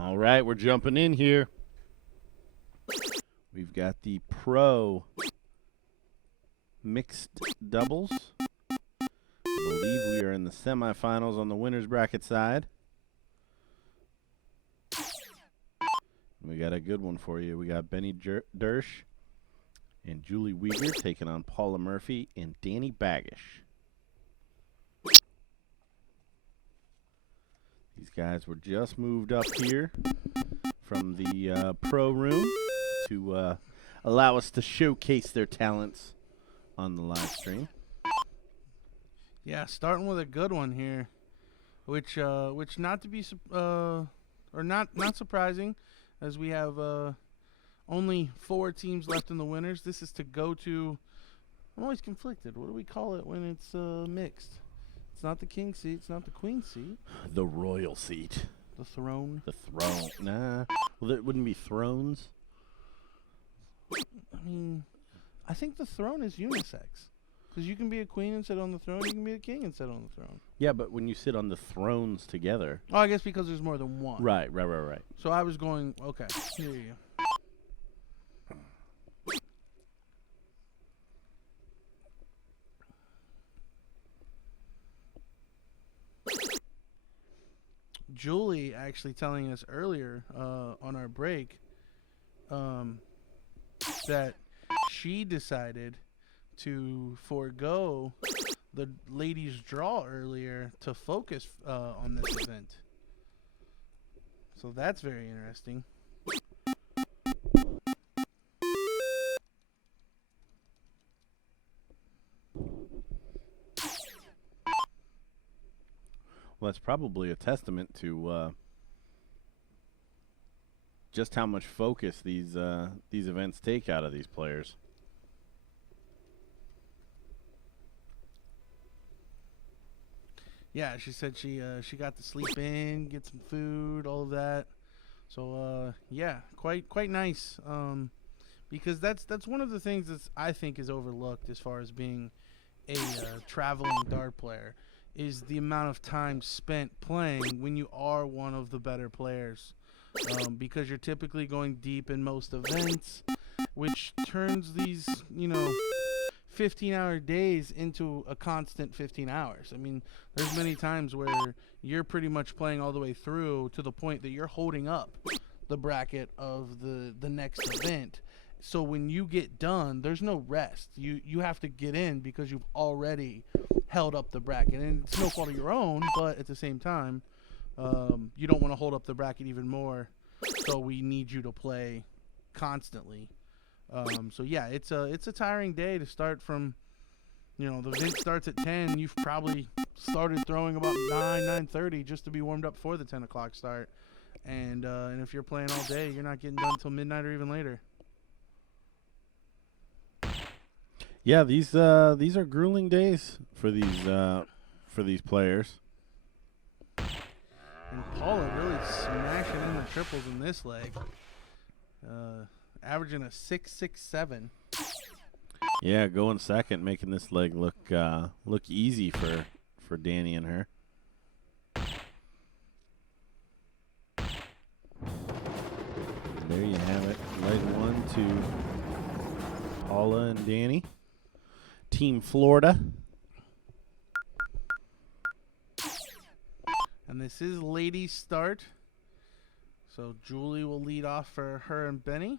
All right, we're jumping in here. We've got the pro mixed doubles. I believe we are in the semifinals on the winner's bracket side. We got a good one for you. We got Benny Dersch and Julie Weger taking on Paula Murphy and Danny Baggish. These guys were just moved up here from the pro room to allow us to showcase their talents on the live stream. Yeah, starting with a good one here, which not to be or not surprising, as we have only 4 teams left in the winners. This is to go to. I'm always conflicted. What do we call it when it's mixed? It's not the king seat. It's not the queen seat. The royal seat. The throne. The throne. Nah. Well, it wouldn't be thrones. I mean, I think the throne is unisex. Because you can be a queen and sit on the throne. You can be a king and sit on the throne. Yeah, but when you sit on the thrones together. Oh, I guess because there's more than one. Right. So I was going, okay, here you go. Julie actually telling us earlier on our break that she decided to forego the ladies' draw earlier to focus on this event. So that's very interesting. Well, that's probably a testament to just how much focus these events take out of these players. Yeah, she said she got to sleep in, get some food, all of that. So yeah, quite nice. Because that's one of the things that I think is overlooked as far as being a traveling dart player, is the amount of time spent playing when you are one of the better players. Because you're typically going deep in most events, which turns these 15-hour days into a constant 15 hours. I mean, there's many times where you're pretty much playing all the way through to the point that you're holding up the bracket of the next event. So when you get done, there's no rest. You have to get in because you've already held up the bracket. And it's no fault of your own, but at the same time, you don't want to hold up the bracket even more. So we need you to play constantly. So yeah, it's a tiring day to start from. The event starts at 10. You've probably started throwing about 9:30 just to be warmed up for the 10 o'clock start. And if you're playing all day, you're not getting done until midnight or even later. Yeah, these are grueling days for these players. And Paula really smashing in the triples in this leg, averaging a 6.67. Yeah, going second, making this leg look easy for Danny and her. There you have it, leg 1 to Paula and Danny. Team Florida. And this is ladies' start. So Julie will lead off for her and Benny.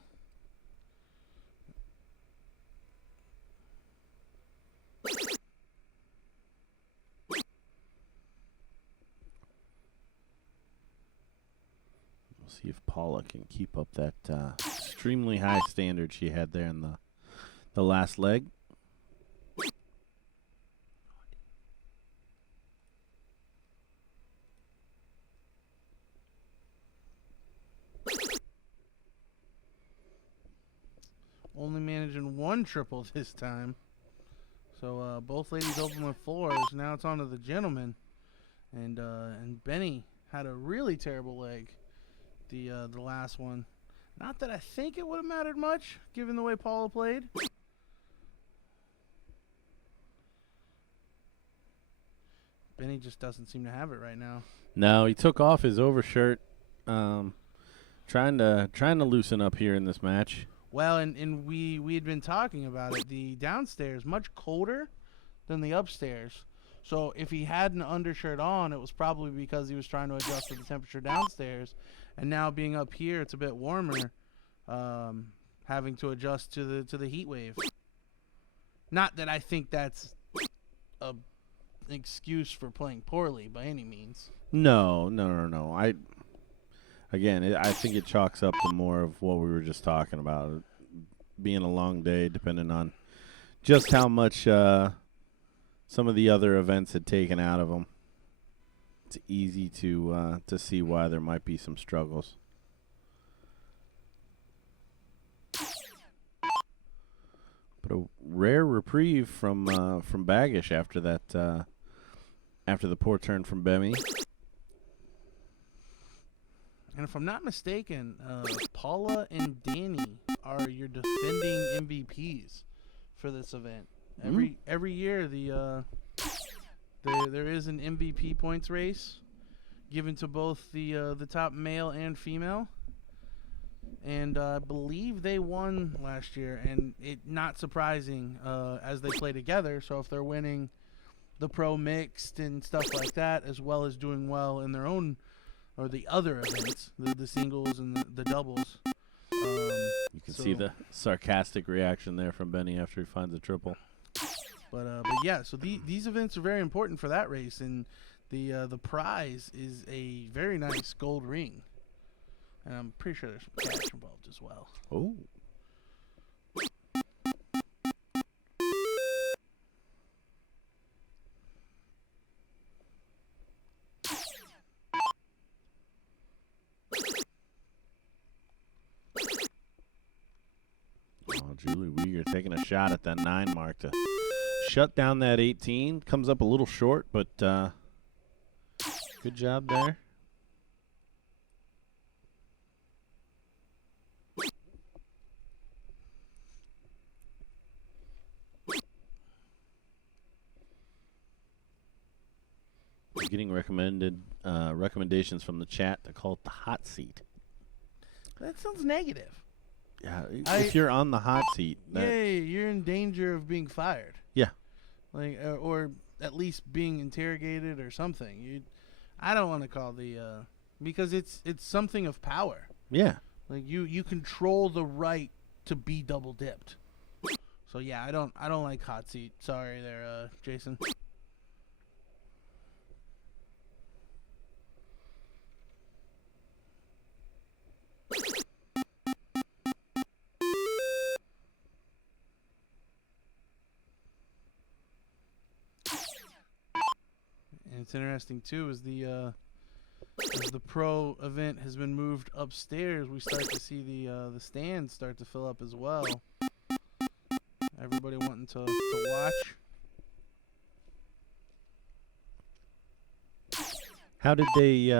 We'll see if Paula can keep up that extremely high standard she had there in the last leg. Only managing 1 triple this time. So both ladies open with 4s. Now it's on to the gentlemen. And Benny had a really terrible leg, the last one. Not that I think it would have mattered much, given the way Paula played. Benny just doesn't seem to have it right now. No, he took off his overshirt trying to loosen up here in this match. Well, and we had been talking about it. The downstairs much colder than the upstairs. So if he had an undershirt on, it was probably because he was trying to adjust to the temperature downstairs. And now being up here, it's a bit warmer, having to adjust to the heat wave. Not that I think that's an excuse for playing poorly by any means. No. I think it chalks up to more of what we were just talking about, being a long day, depending on just how much some of the other events had taken out of them. It's easy to see why there might be some struggles. But a rare reprieve from Baggish after that after the poor turn from Bemmy. And if I'm not mistaken, Paula and Danny are your defending MVPs for this event. Every year, there is an MVP points race given to both the top male and female, and I believe they won last year. And it not surprising as they play together. So if they're winning the pro mixed and stuff like that, as well as doing well in their own or the other events, the singles and the doubles. You can see the sarcastic reaction there from Benny after he finds a triple. But yeah, so these events are very important for that race, and the prize is a very nice gold ring, and I'm pretty sure there's some cash involved as well. Oh. Julie Weger taking a shot at that 9 mark to shut down that 18. Comes up a little short, but good job there. We're getting recommendations from the chat to call it the hot seat. That sounds negative. Yeah, if you're on the hot seat, you're in danger of being fired. Yeah, like or at least being interrogated or something. I don't want to call because it's something of power. Yeah, like you control the right to be double dipped. So yeah, I don't like hot seat. Sorry there, Jason. It's interesting too as the pro event has been moved upstairs, we start to see the stands start to fill up as well. Everybody wanting to watch. How did they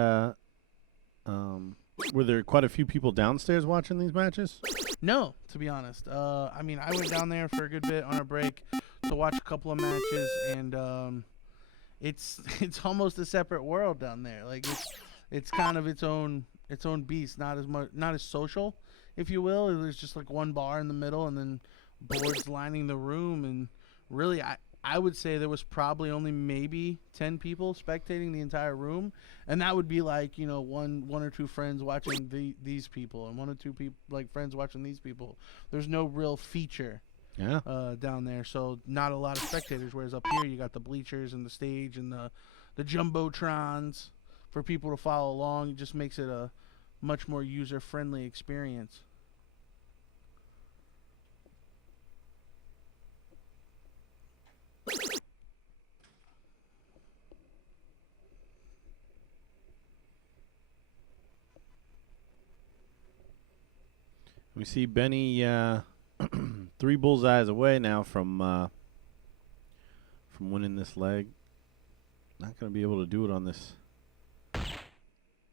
were there quite a few people downstairs watching these matches? No, to be honest. I mean, I went down there for a good bit on a break to watch a couple of matches, and it's almost a separate world down there. Like it's kind of its own beast, not as social, if you will. There's just like one bar in the middle and then boards lining the room, and really I would say there was probably only maybe 10 people spectating the entire room, and that would be like, you know, one or two friends watching these people and one or two people like friends watching these people. There's no real feature. Yeah. Down there, so not a lot of spectators. Whereas up here, you got the bleachers and the stage and the jumbotrons for people to follow along. It just makes it a much more user-friendly experience. We see Benny 3 bullseyes away now from winning this leg. Not going to be able to do it on this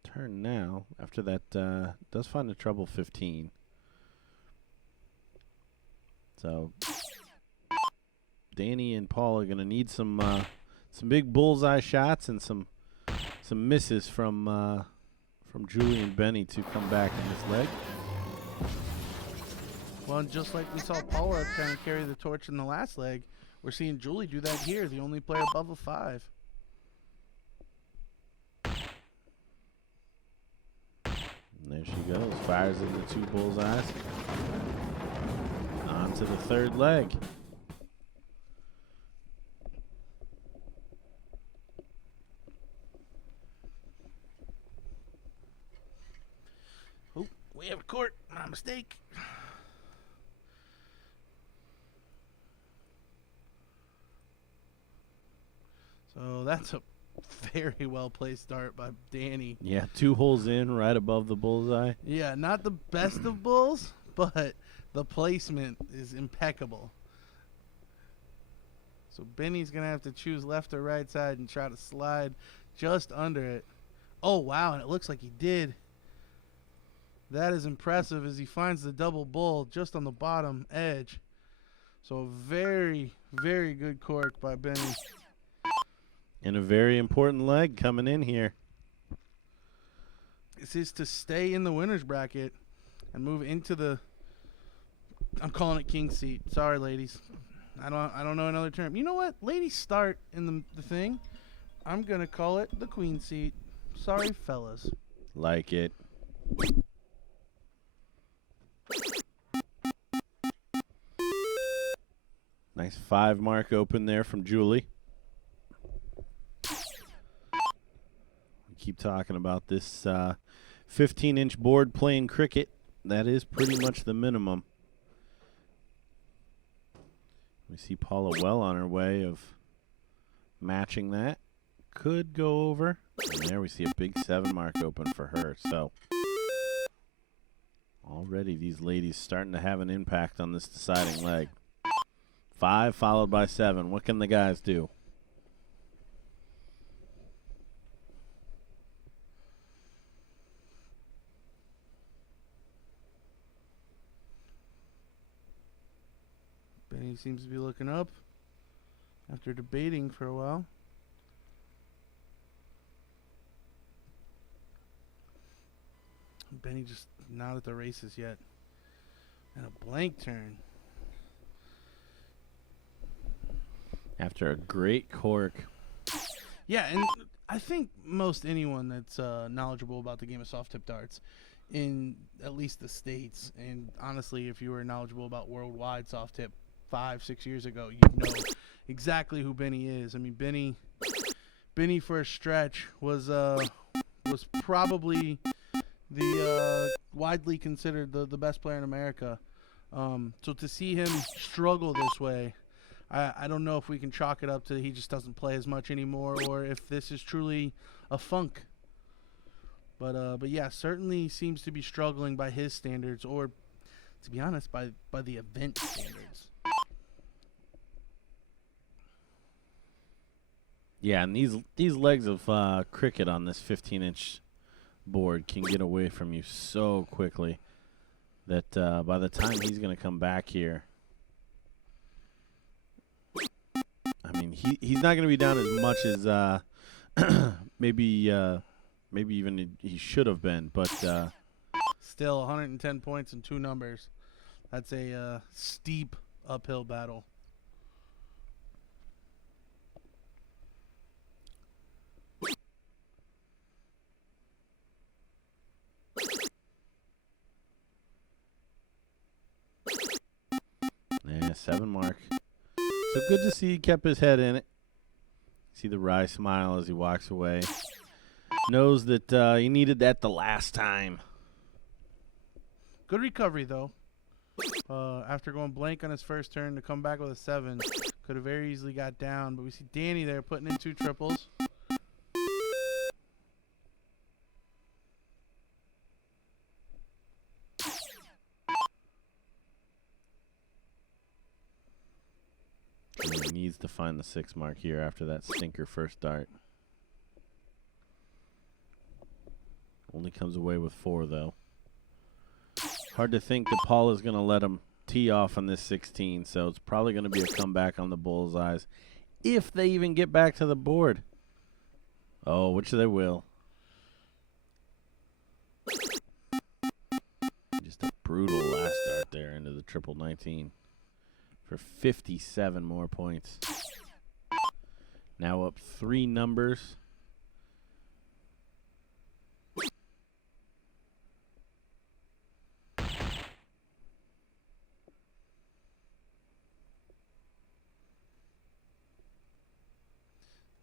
turn now. After that, does find a treble 15. So Danny and Paul are going to need some big bullseye shots and some misses from from Julie and Benny to come back in this leg. Well, and just like we saw Paula kind of carry the torch in the last leg, we're seeing Julie do that here, the only player above a 5. And there she goes, fires into 2 bullseyes. On to the 3rd leg. Oh, we have a court. My mistake. So that's a very well placed start by Danny. Yeah, 2 holes in, right above the bullseye. Yeah, not the best of bulls, but the placement is impeccable. So Benny's going to have to choose left or right side and try to slide just under it. Oh, wow, and it looks like he did. That is impressive as he finds the double bull just on the bottom edge. So a very, very good cork by Benny. And a very important leg coming in here. This is to stay in the winner's bracket and move into the, I'm calling it king seat. Sorry, ladies. I don't know another term. You know what? Ladies start in the thing. I'm going to call it the queen seat. Sorry, fellas. Like it. Nice 5 mark open there from Julie. We keep talking about this 15-inch board playing cricket. That is pretty much the minimum. We see Paula well on her way of matching that. Could go over. And there we see a big 7 mark open for her. So already these ladies starting to have an impact on this deciding leg. 5 followed by 7. What can the guys do? Benny seems to be looking up after debating for a while. Benny just not at the races yet. And a blank turn. After a great cork. Yeah, and I think most anyone that's knowledgeable about the game of soft tip darts in at least the States, and honestly, if you were knowledgeable about worldwide soft tip 5-6 years ago, you'd know exactly who Benny is. I mean, Benny for a stretch was probably the widely considered the best player in America. So to see him struggle this way, I don't know if we can chalk it up to he just doesn't play as much anymore, or if this is truly a funk. But yeah, certainly seems to be struggling by his standards, or to be honest, by the event standards. Yeah, and these legs of cricket on this 15-inch board can get away from you so quickly that by the time he's going to come back here, I mean, he's not going to be down as much as maybe even he should have been, but still 110 points and 2 numbers. That's a steep uphill battle. Yeah, 7 mark. So good to see he kept his head in it. See the wry smile as he walks away. Knows that he needed that the last time. Good recovery, though. After going blank on his first turn to come back with a 7. Could have very easily got down, but we see Danny there putting in 2 triples. He needs to find the 6 mark here after that stinker first dart. Only comes away with 4, though. Hard to think that Paul is going to let him tee off on this 16, so it's probably going to be a comeback on the bullseyes, if they even get back to the board. Oh, which they will. Just a brutal last start there into the triple 19 for 57 more points. Now up 3 numbers.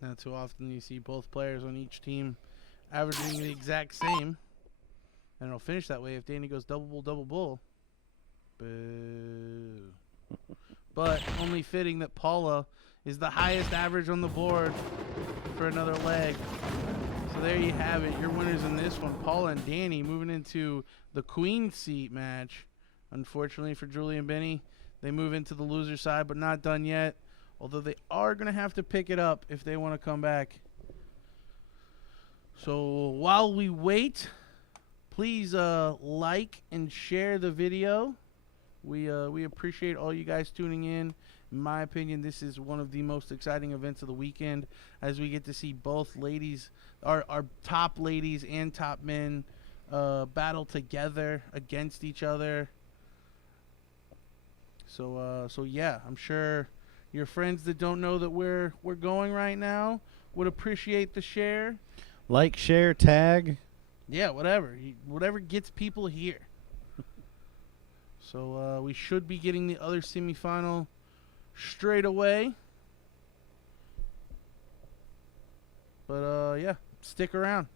Not too often you see both players on each team averaging the exact same. And it'll finish that way if Danny goes double bull, double bull. Boo. But only fitting that Paula is the highest average on the board for another leg. So there you have it. Your winners in this one, Paula and Danny, moving into the queen seat match. Unfortunately for Julie and Benny, they move into the loser side, but not done yet. Although they are going to have to pick it up if they want to come back. So while we wait, please like and share the video. We appreciate all you guys tuning in. In my opinion, this is one of the most exciting events of the weekend, as we get to see both ladies, our top ladies and top men, battle together against each other. So yeah, I'm sure your friends that don't know that we're going right now would appreciate the share. Like, share, tag. Yeah, whatever gets people here. So we should be getting the other semifinal straight away. But yeah, stick around.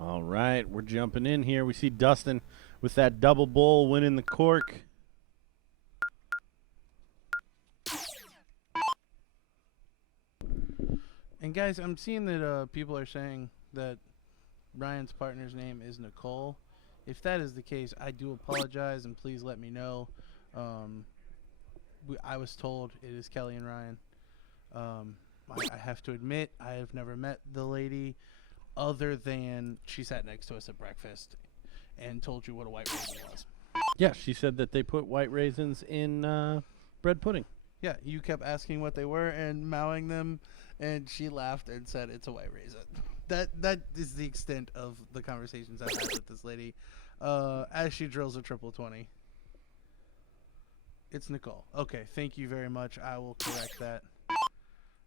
All right, we're jumping in here. We see Dustin with that double bull winning the cork. And guys, I'm seeing that people are saying that Ryan's partner's name is Nicole. If that is the case, I do apologize, and please let me know. I was told it is Kelly and Ryan. I have to admit, I have never met the lady other than she sat next to us at breakfast and told you what a white raisin was. Yeah, she said that they put white raisins in bread pudding. Yeah, you kept asking what they were and mowing them, and she laughed and said it's a white raisin. That is the extent of the conversations I've had with this lady as she drills a triple 20. It's Nicole. Okay, thank you very much. I will correct that.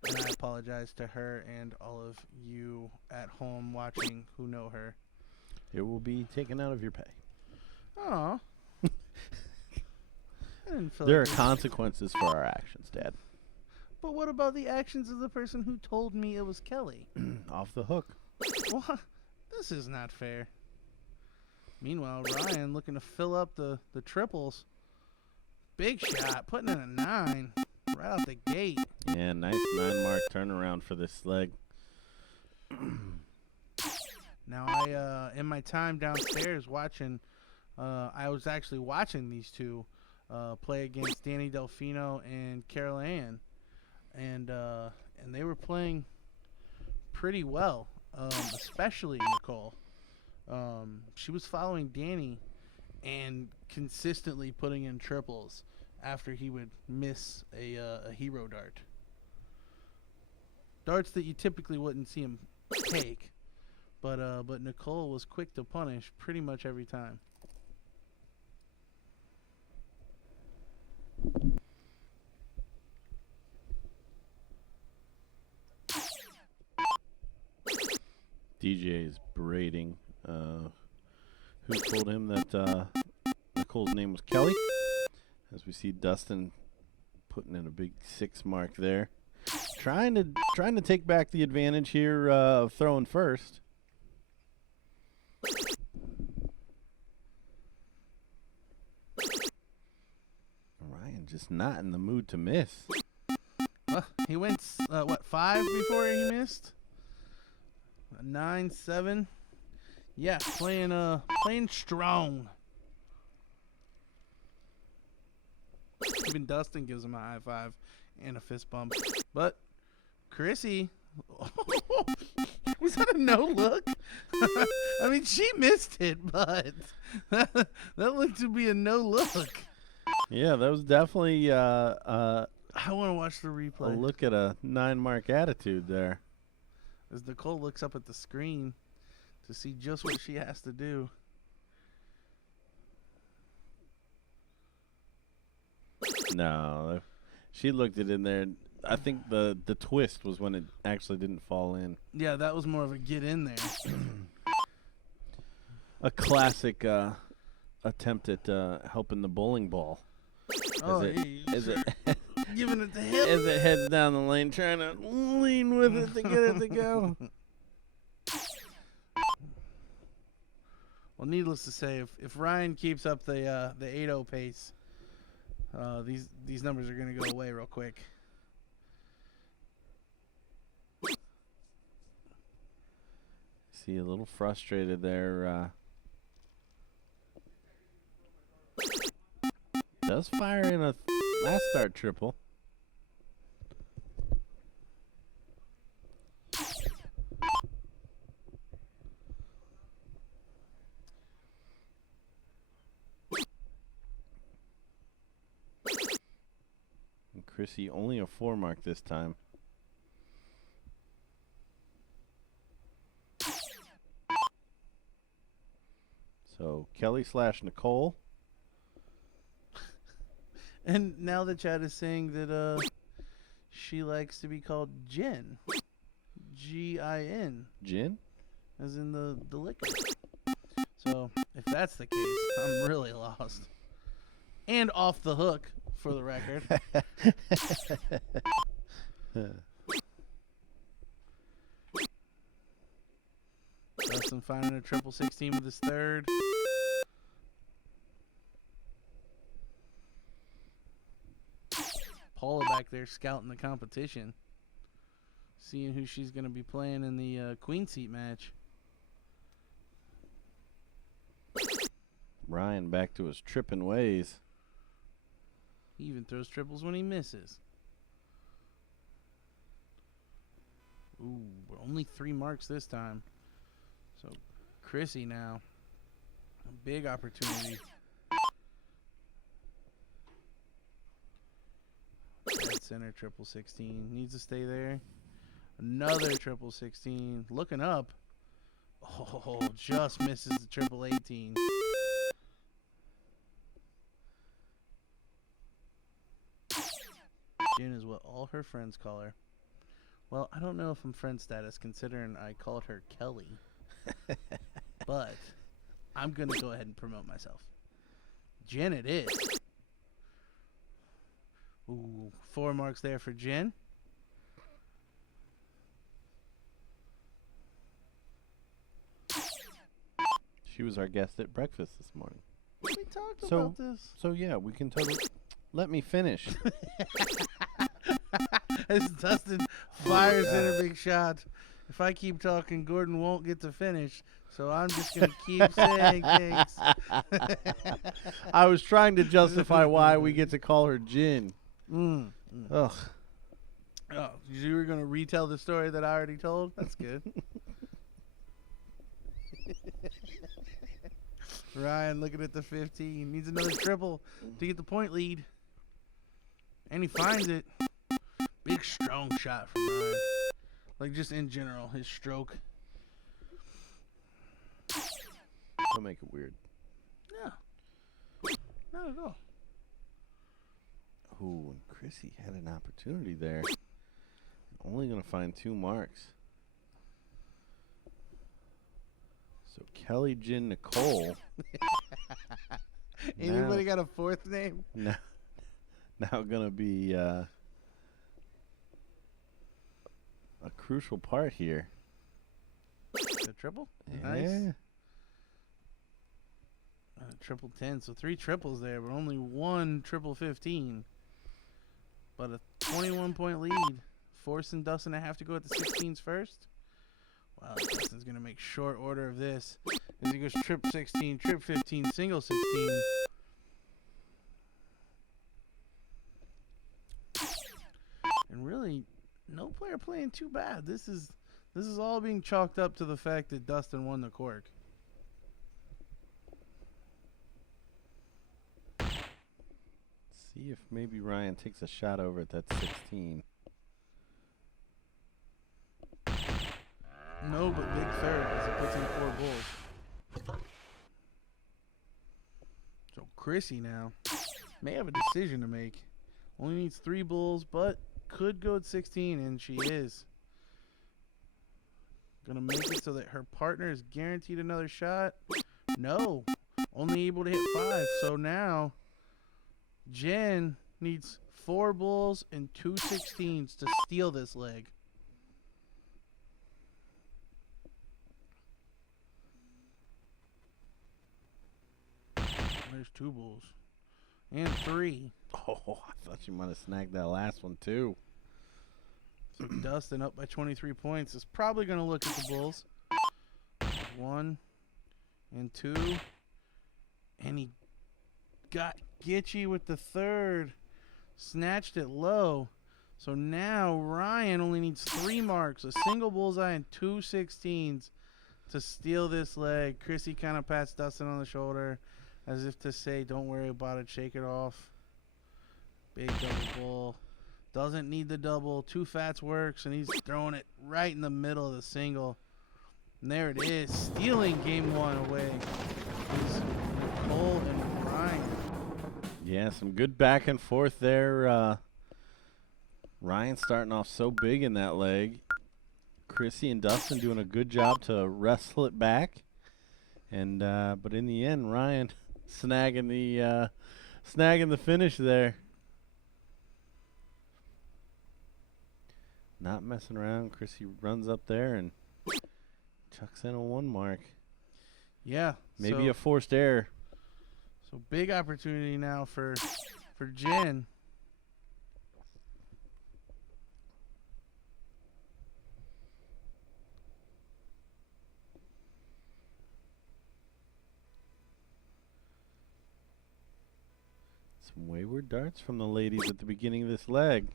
And I apologize to her and all of you at home watching who know her. It will be taken out of your pay. Aw. There are consequences for our actions, Dad. But what about the actions of the person who told me it was Kelly? Off the hook. What? This is not fair. Meanwhile, Ryan looking to fill up the triples. Big shot, putting in a 9 right out the gate. Yeah, nice 9-mark turnaround for this leg. Now, I in my time downstairs watching, I was actually watching these two play against Danny Delfino and Carol Ann, and they were playing pretty well, especially Nicole. She was following Danny and consistently putting in triples after he would miss a hero dart. Darts that you typically wouldn't see him take, but Nicole was quick to punish pretty much every time. DJ is berating who told him that Nicole's name was Kelly. As we see Dustin putting in a big 6 mark there. Trying to take back the advantage here of throwing first. Ryan just not in the mood to miss. He went 5 before he missed. 9, 7. Yeah, playing strong. Even Dustin gives him a high five and a fist bump. But Chrissy, was that a no look? I mean, she missed it, but that looked to be a no look. Yeah, that was definitely I want to watch the replay. a look at a 9-mark attitude there. as Nicole looks up at the screen to see just what she has to do. No, she looked it in there. I think the twist was when it actually didn't fall in. Yeah, that was more of a get in there. A classic attempt at helping the bowling ball. Oh, As it giving it the hip. as it heads down the lane, trying to lean with it to get it to go. Well, needless to say, if Ryan keeps up the 8-0 pace, these numbers are going to go away real quick. See, a little frustrated there. Does fire in a last start triple. And Chrissy only a 4 mark this time. So Kelly / Nicole. And now the chat is saying that she likes to be called Gin. Gin. Gin? As in the liquor. So, if that's the case, I'm really lost. And off the hook, for the record. Dustin finding a triple 16 with his third. Paula back there scouting the competition. Seeing who she's going to be playing in the queen seat match. Ryan back to his tripping ways. He even throws triples when he misses. Ooh, only 3 marks this time. So, Chrissy now. A big opportunity. Dead center, triple 16. Needs to stay there. Another triple 16. Looking up. Oh, just misses the triple 18. Jen is what all her friends call her. Well, I don't know if I'm friend status considering I called her Kelly. But I'm going to go ahead and promote myself. Jen it is. Ooh, 4 marks there for Jen. She was our guest at breakfast this morning. We talked about this. So yeah, we can totally. Let me finish. As Dustin fires in a big shot. If I keep talking, Gordon won't get to finish. So I'm just going to keep saying things. I was trying to justify why we get to call her Gin. Ugh. Oh, you were going to retell the story that I already told? That's good. Ryan looking at the 15. Needs another triple to get the point lead. And he finds it. Big, strong shot from Ryan. Like, just in general, his stroke. Don't make it weird. No. Not at all. Ooh, and Chrissy had an opportunity there. Only going to find 2 marks. So Kelly, Gin, Nicole. Anybody got a 4th name? Now going to be a crucial part here. The triple? Yeah. Nice. Triple 10. So 3 triples there, but only 1 triple 15. But a 21-point lead. Forcing Dustin to have to go at the 16s first. Wow, Dustin's going to make short order of this. As he goes trip 16, trip 15, single 16. And really, no player playing too bad. This is all being chalked up to the fact that Dustin won the cork. See if maybe Ryan takes a shot over at that 16. No, but big third as it puts in 4 bulls. So Chrissy now may have a decision to make. Only needs 3 bulls, but could go at 16, and she is. Gonna make it so that her partner is guaranteed another shot. No, only able to hit 5. So now Jen needs 4 bulls and 2 16s to steal this leg. There's 2 bulls and 3. Oh, I thought you might have snagged that last one too. So Dustin up by 23 points is probably going to look at the bulls. 1 and 2. And he got Gitchy with the third. Snatched it low. So now Ryan only needs 3 marks. A single bullseye and 2 16s to steal this leg. Chrissy kind of pats Dustin on the shoulder as if to say, don't worry about it. Shake it off. Big double bull. Doesn't need the double. 2 fats works, and he's throwing it right in the middle of the single. And there it is. Stealing game 1 away is Nicole and Ryan. Yeah, some good back and forth there. Ryan starting off so big in that leg. Chrissy and Dustin doing a good job to wrestle it back. And but in the end, Ryan snagging the finish there. Not messing around. Chrissy runs up there and chucks in a 1 mark. Yeah. Maybe a forced error. So big opportunity now for Jen. Some wayward darts from the ladies at the beginning of this leg.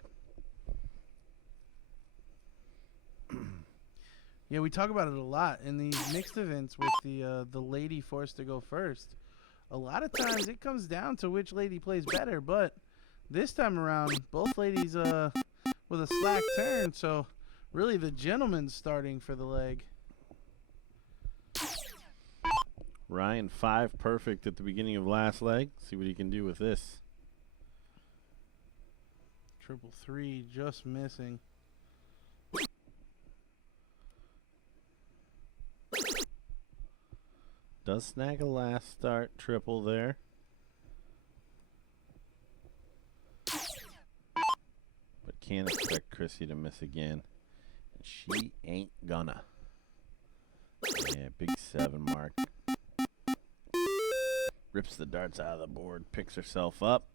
Yeah, we talk about it a lot in these mixed events with the lady forced to go first. A lot of times it comes down to which lady plays better, but this time around, both ladies with a slack turn, so really the gentleman's starting for the leg. Ryan 5 perfect at the beginning of last leg. See what he can do with this. 333 just missing. Does snag a last start triple there. But can't expect Chrissy to miss again. And she ain't gonna. Yeah, big 7 mark. Rips the darts out of the board, picks herself up.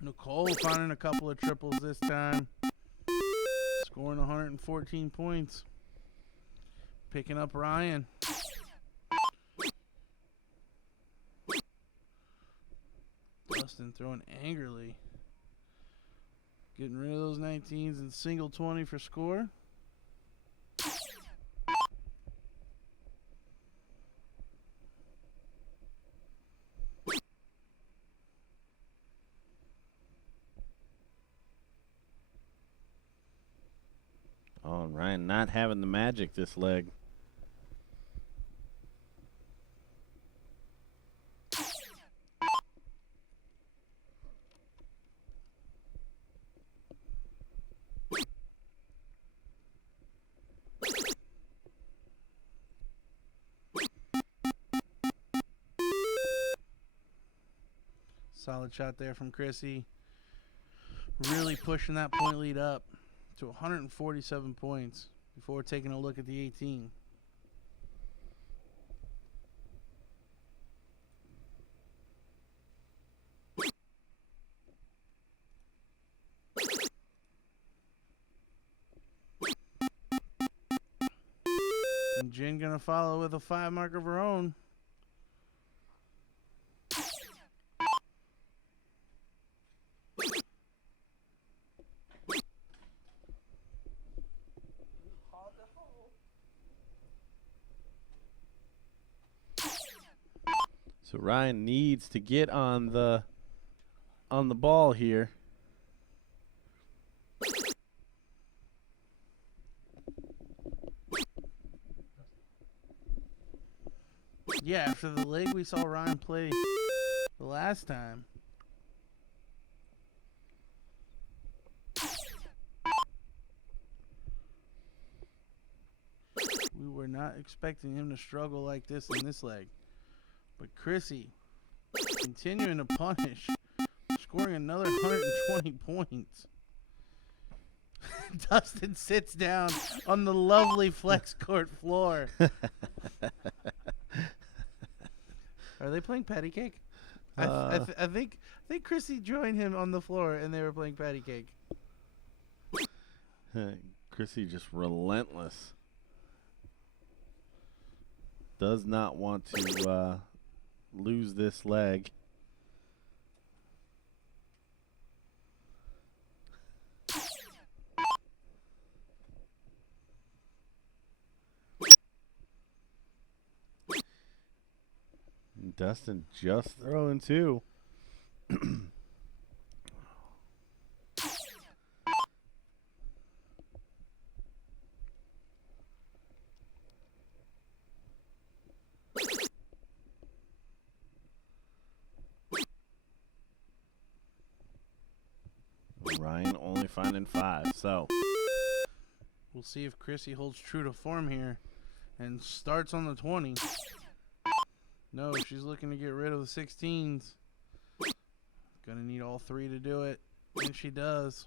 Nicole finding a couple of triples this time. Scoring 114 points. Picking up Ryan. Dustin throwing angrily. Getting rid of those 19s and single 20 for score. Oh, and Ryan not having the magic this leg. Solid shot there from Chrissy. Really pushing that point lead up to 147 points before taking a look at the 18. And Jen gonna follow with a 5 mark of her own. So Ryan needs to get on the ball here. Yeah, after the leg we saw Ryan play the last time. We were not expecting him to struggle like this in this leg. But Chrissy continuing to punish, scoring another 120 points. Dustin sits down on the lovely flex court floor. Are they playing patty cake? I think Chrissy joined him on the floor and they were playing patty cake. Chrissy just relentless. Does not want to lose this leg. Dustin just throwing two. Ryan only finding 5, so we'll see if Chrissy holds true to form here and starts on the 20. No, she's looking to get rid of the 16s. Gonna need all 3 to do it, and she does.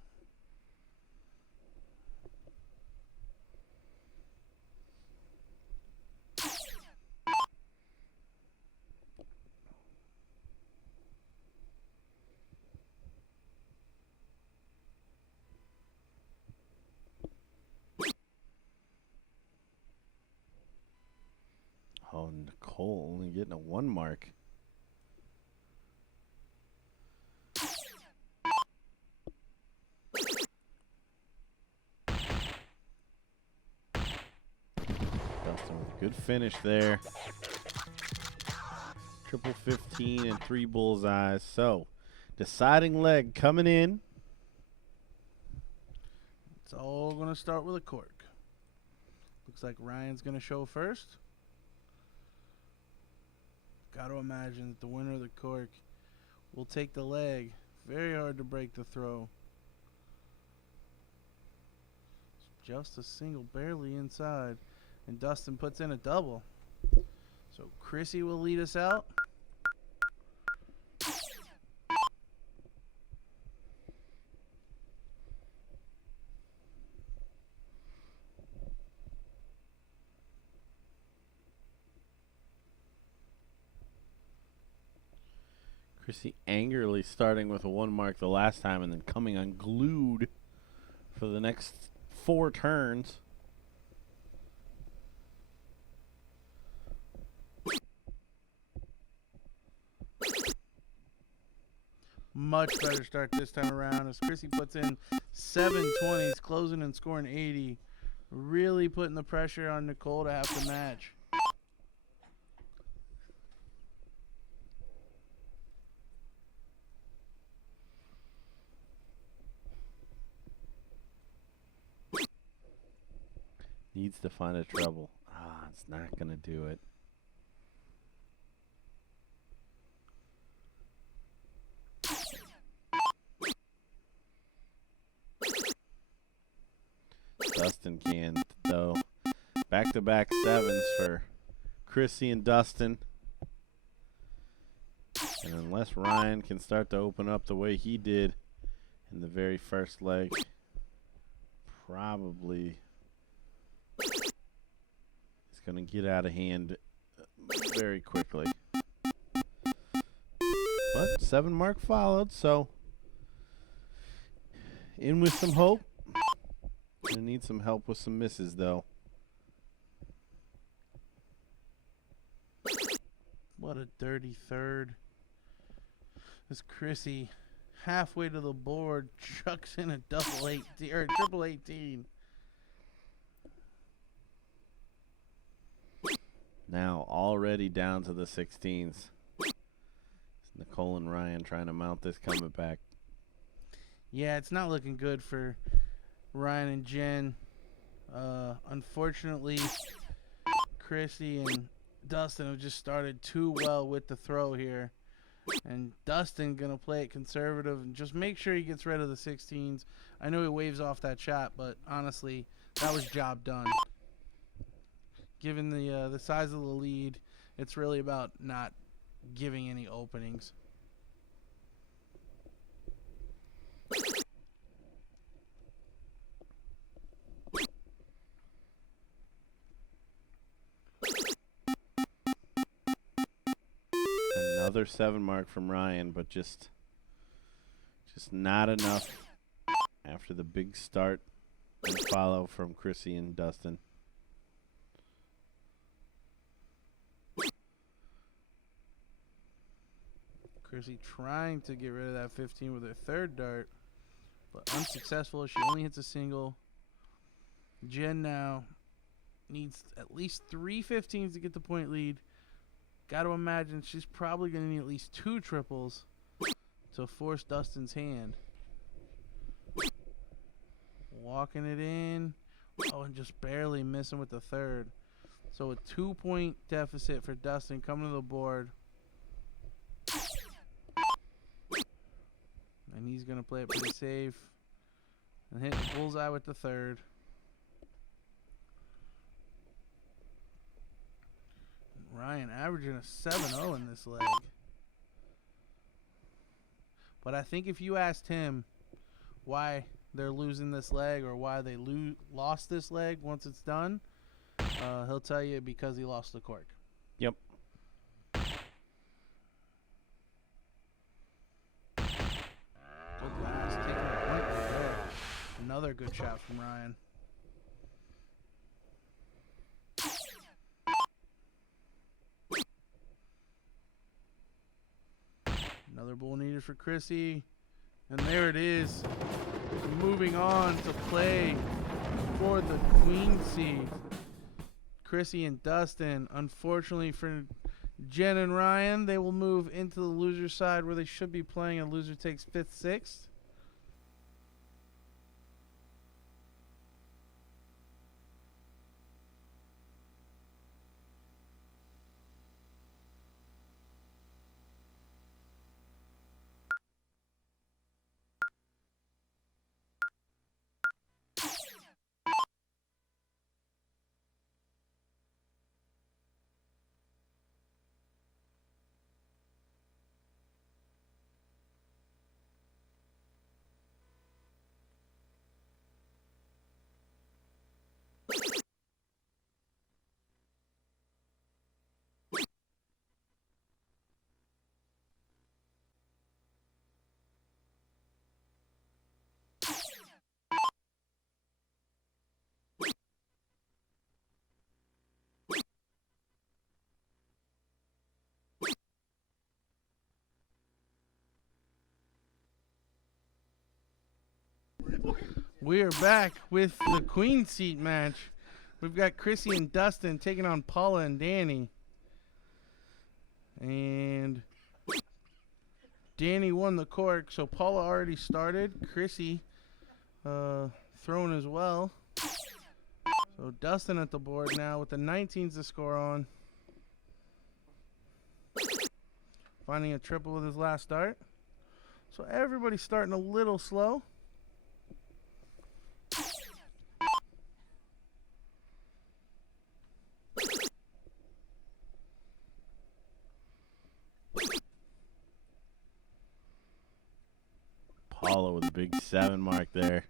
Oh, Nicole only getting a 1 mark. Dustin with a good finish there. Triple 15 and 3 bullseyes. So, deciding leg coming in. It's all going to start with a cork. Looks like Ryan's going to show first. Got to imagine that the winner of the cork will take the leg. Very hard to break the throw. Just a single, barely inside. And Dustin puts in a double. So Chrissy will lead us out. Chrissy angrily starting with a 1 mark the last time and then coming unglued for the next 4 turns. Much better start this time around as Chrissy puts in 7 20s, closing and scoring 80. Really putting the pressure on Nicole to have to match. Needs to find a treble. It's not going to do it. Dustin can, though. Back-to-back 7s for Chrissy and Dustin. And unless Ryan can start to open up the way he did in the very first leg, probably it's going to get out of hand very quickly. But 7 mark followed, so in with some hope. Gonna need some help with some misses, though. What a dirty third. As Chrissy, halfway to the board, chucks in a double 18 or triple 18. Now already down to the 16s. Cole and Ryan trying to mount this comeback. Yeah, it's not looking good for Ryan and Jen. Unfortunately, Chrissy and Dustin have just started too well with the throw here. And Dustin going to play it conservative and just make sure he gets rid of the 16s. I know he waves off that shot, but honestly, that was job done. Given the size of the lead, it's really about not giving any openings. Another 7 mark from Ryan, but just not enough after the big start and follow from Chrissy and Dustin. Chrissy trying to get rid of that 15 with her third dart, but unsuccessful. She only hits a single. Jen now needs at least 3 15s to get the point lead. Got to imagine she's probably going to need at least 2 triples to force Dustin's hand. Walking it in. Oh, and just barely missing with the third. So a 2-point deficit for Dustin coming to the board. And he's going to play it pretty safe. And hit the bullseye with the third. Ryan averaging a 7-0 in this leg. But I think if you asked him why they're losing this leg or why they lost this leg once it's done, he'll tell you because he lost the cork. Yep. Good last, taking a point right there. Another good shot from Ryan. Another bull needed for Chrissy. And there it is. Moving on to play for the queen seed. Chrissy and Dustin. Unfortunately for Jen and Ryan, they will move into the loser side where they should be playing. A loser takes 5th, 6th. We are back with the queen seat match. We've got Chrissy and Dustin taking on Paula and Danny. And Danny won the cork, so Paula already started. Chrissy throwing as well. So Dustin at the board now with the 19s to score on. Finding a triple with his last start. So everybody's starting a little slow. Paula with a big 7 mark there.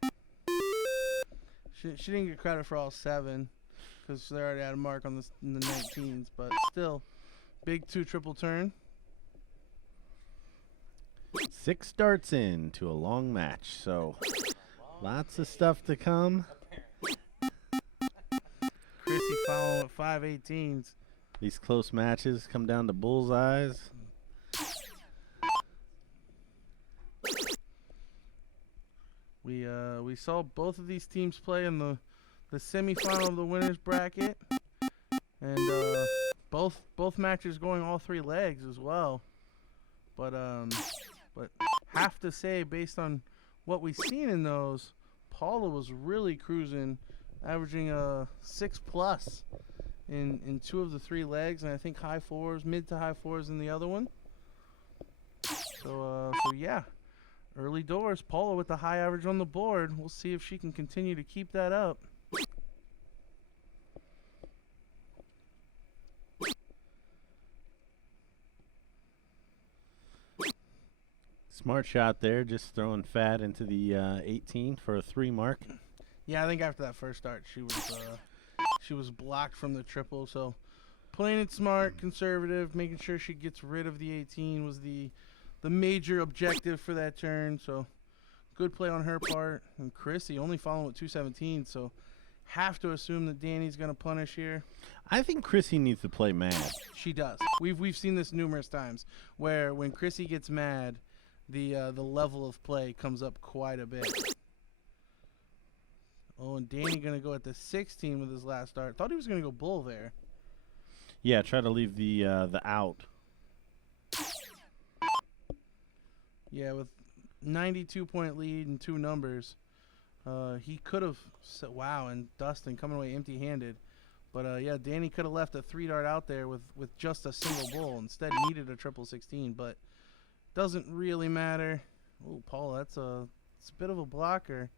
She didn't get credit for all 7 because they already had a mark on in the 19s, but still, big 2 triple turn. 6 starts into a long match, so lots of stuff to come. Chrissy following with 5 18s. These close matches come down to bullseyes. We saw both of these teams play in the semifinal of the winners bracket, and both matches going all 3 legs as well. But have to say, based on what we've seen in those, Paula was really cruising, averaging a 6+ in 2 of the 3 legs, and I think high 4s, mid to high 4s in the other one. So yeah, early doors, Paula with the high average on the board. We'll see if she can continue to keep that up. Smart shot there, just throwing fat into the 18 for a 3 mark. Yeah, I think after that first start, she was blocked from the triple. So playing it smart, conservative, making sure she gets rid of the 18 was the major objective for that turn. So good play on her part. And Chrissy only following with 217, so have to assume that Danny's going to punish here. I think Chrissy needs to play mad. She does. We've seen this numerous times where when Chrissy gets mad, the level of play comes up quite a bit. Oh, and Danny going to go at the 16 with his last start. Thought he was going to go bull there. Yeah, try to leave the out. Yeah, with 92-point lead and 2 numbers, he could have said, wow, and Dustin coming away empty-handed. But, yeah, Danny could have left a 3-dart out there with just a single bull. Instead, needed a triple 16, but doesn't really matter. Oh, Paul, it's a bit of a blocker.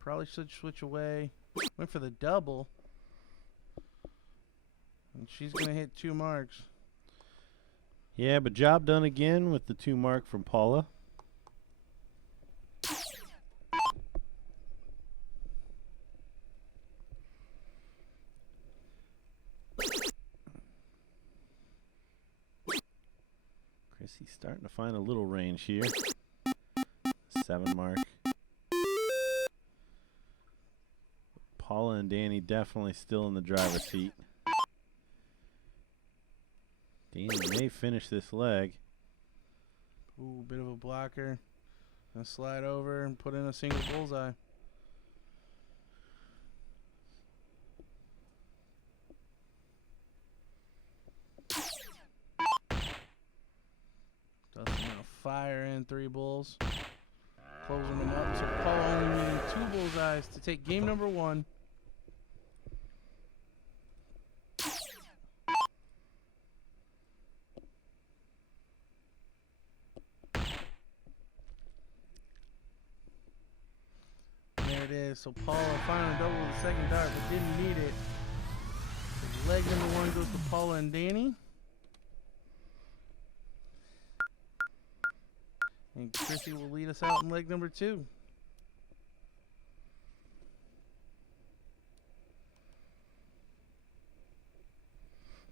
Probably should switch away. Went for the double. And she's going to hit 2 marks. Yeah, but job done again with the 2 mark from Paula. Chrissy's starting to find a little range here. 7 mark. Paula and Danny definitely still in the driver's seat. Danny may finish this leg. Ooh, bit of a blocker. Gonna slide over and put in a single bullseye. Dustin gonna fire in 3 bulls. Closing them up. So Paul only needing 2 bullseyes to take game number 1. There it is. So Paula finally doubled the second dart, but didn't need it. So leg number 1 goes to Paula and Danny. And Chrissy will lead us out in leg number 2.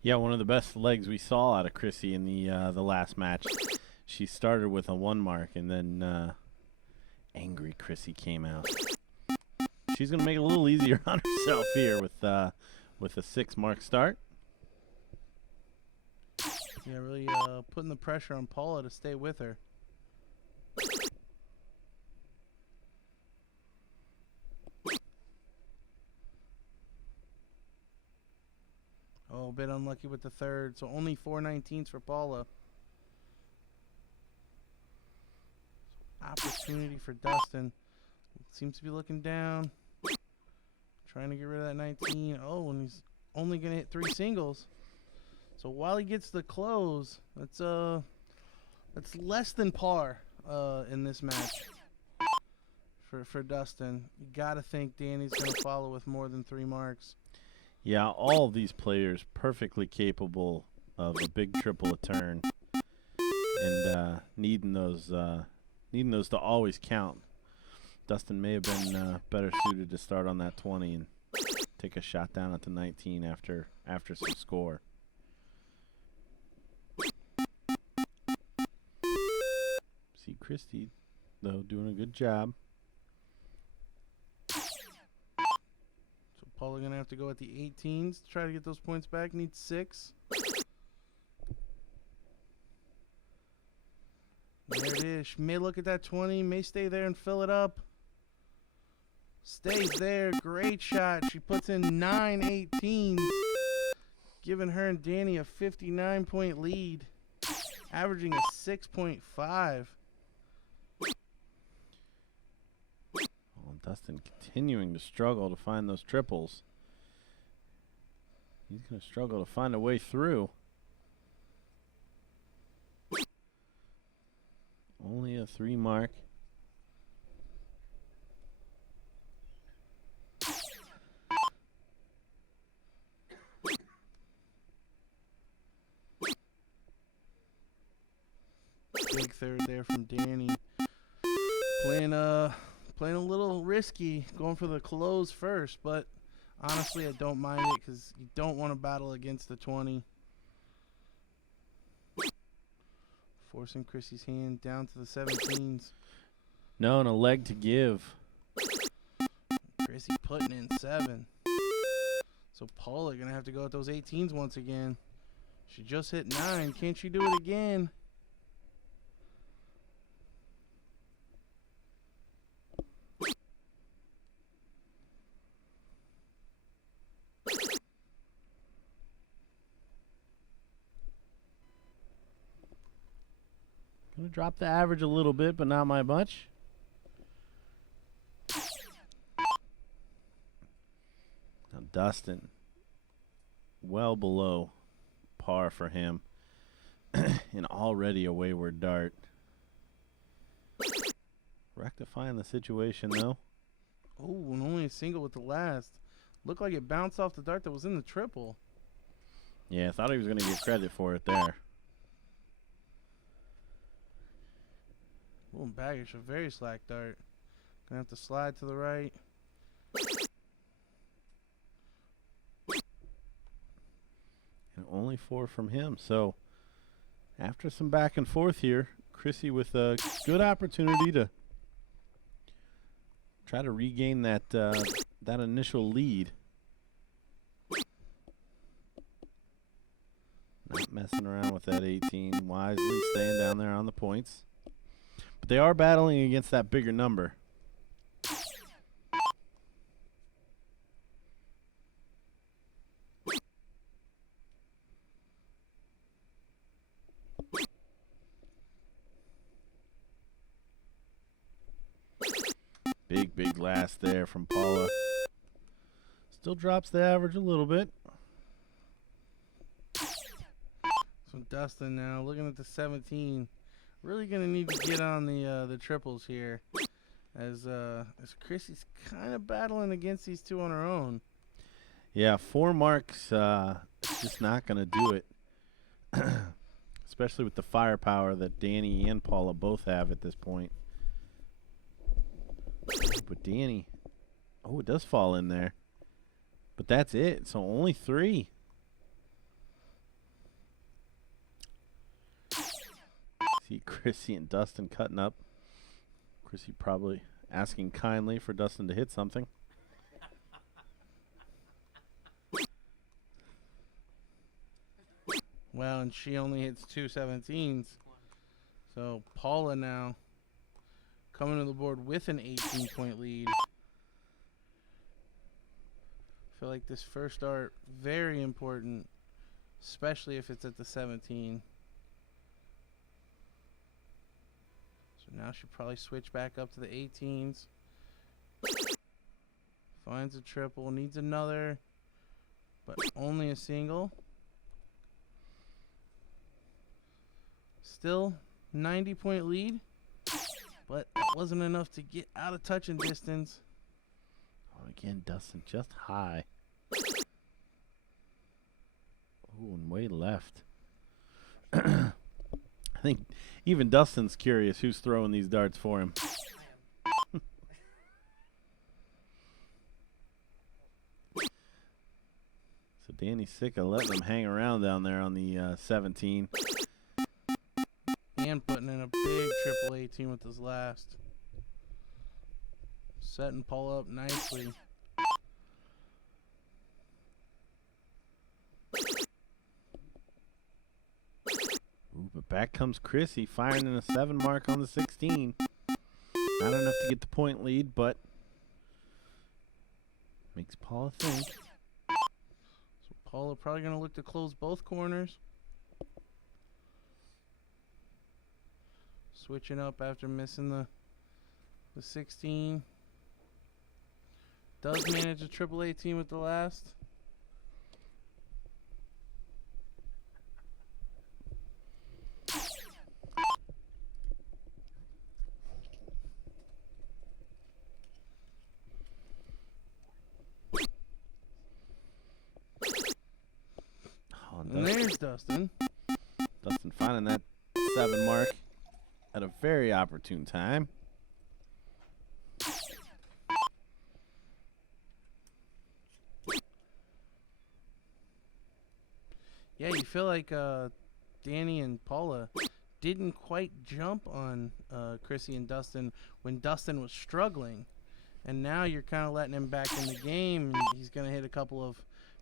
Yeah, one of the best legs we saw out of Chrissy in the last match. She started with a 1 mark, and then angry Chrissy came out. She's gonna make it a little easier on herself here with a 6 mark start. Yeah, really putting the pressure on Paula to stay with her. Oh, a bit unlucky with the 3rd, so only 419s for Paula. Opportunity for Dustin. Seems to be looking down. Trying to get rid of that 19. Oh, and he's only going to hit 3 singles. So while he gets the close, that's less than par in this match for Dustin. You got to think Danny's going to follow with more than 3 marks. Yeah, all of these players perfectly capable of a big triple a turn, and needing those to always count. Dustin may have been better suited to start on that 20 and take a shot down at the 19 after some score. See Christy, though, doing a good job. So Paula going to have to go at the 18s to try to get those points back. Needs 6. There it is. She may look at that 20, may stay there and fill it up. Stays there. Great shot. She puts in 9 18s, giving her and Danny a 59-point lead averaging a 6.5. Well, Dustin continuing to struggle to find those triples. He's going to struggle to find a way through. Only a 3 mark. Big third there from Danny. Playing a little risky, going for the close first, but honestly, I don't mind it because you don't want to battle against the 20. Forcing Chrissy's hand down to the 17s. No, and a leg to give. Chrissy putting in 7. So Paula going to have to go with those 18s once again. She just hit 9. Can't she do it again? Gonna drop the average a little bit, but not by much. Now Dustin, well below par for him, and already a wayward dart. Rectifying the situation though. Oh, and only a single with the last. Looked like it bounced off the dart that was in the triple. Yeah, I thought he was gonna get credit for it there. Boom, Baggish, a very slack dart. Gonna have to slide to the right. And only 4 from him. So after some back and forth here, Chrissy with a good opportunity to try to regain that that initial lead. Not messing around with that 18, wisely staying down there on the points. But they are battling against that bigger number. Big last there from Paula. Still drops the average a little bit. So Dustin now looking at the 17. Really gonna need to get on the triples here, as Chrissy's kind of battling against these two on her own. Yeah, 4 marks, just not gonna do it. Especially with the firepower that Danny and Paula both have at this point. But Danny, oh, it does fall in there. But that's it. So only 3. See Chrissy and Dustin cutting up. Chrissy probably asking kindly for Dustin to hit something. Well, and she only hits 2 17s. So Paula now coming to the board with an 18-point lead. I feel like this first dart, very important, especially if it's at the 17. So now she'll probably switch back up to the 18s. Finds a triple, needs another, but only a single. Still 90-point lead, but that wasn't enough to get out of touching distance. Oh, again, Dustin just high. Oh, and way left. I think even Dustin's curious who's throwing these darts for him. So Danny's sick of letting them hang around down there on the 17. And putting in a big triple 18 with his last. Setting Paul up nicely. Ooh, but back comes Chrissy, firing in a 7 mark on the 16. Not enough to get the point lead, but makes Paula think. So Paula probably going to look to close both corners. Switching up after missing the 16. Does manage a triple 18 with the last. And there's Dustin. Dustin finding that 7 mark at a very opportune time. Yeah, you feel like Danny and Paula didn't quite jump on Chrissy and Dustin when Dustin was struggling. And now you're kind of letting him back in the game. And he's going to hit a couple of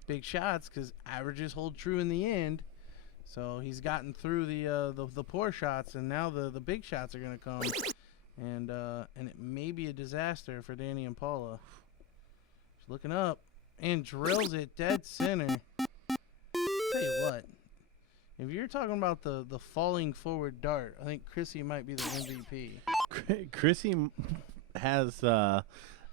big shots because averages hold true in the end. So he's gotten through the poor shots, and now the big shots are going to come. And it may be a disaster for Danny and Paula. She's looking up and drills it dead center. Tell you what, if you're talking about the falling forward dart, I think Chrissy might be the MVP. Chrissy has the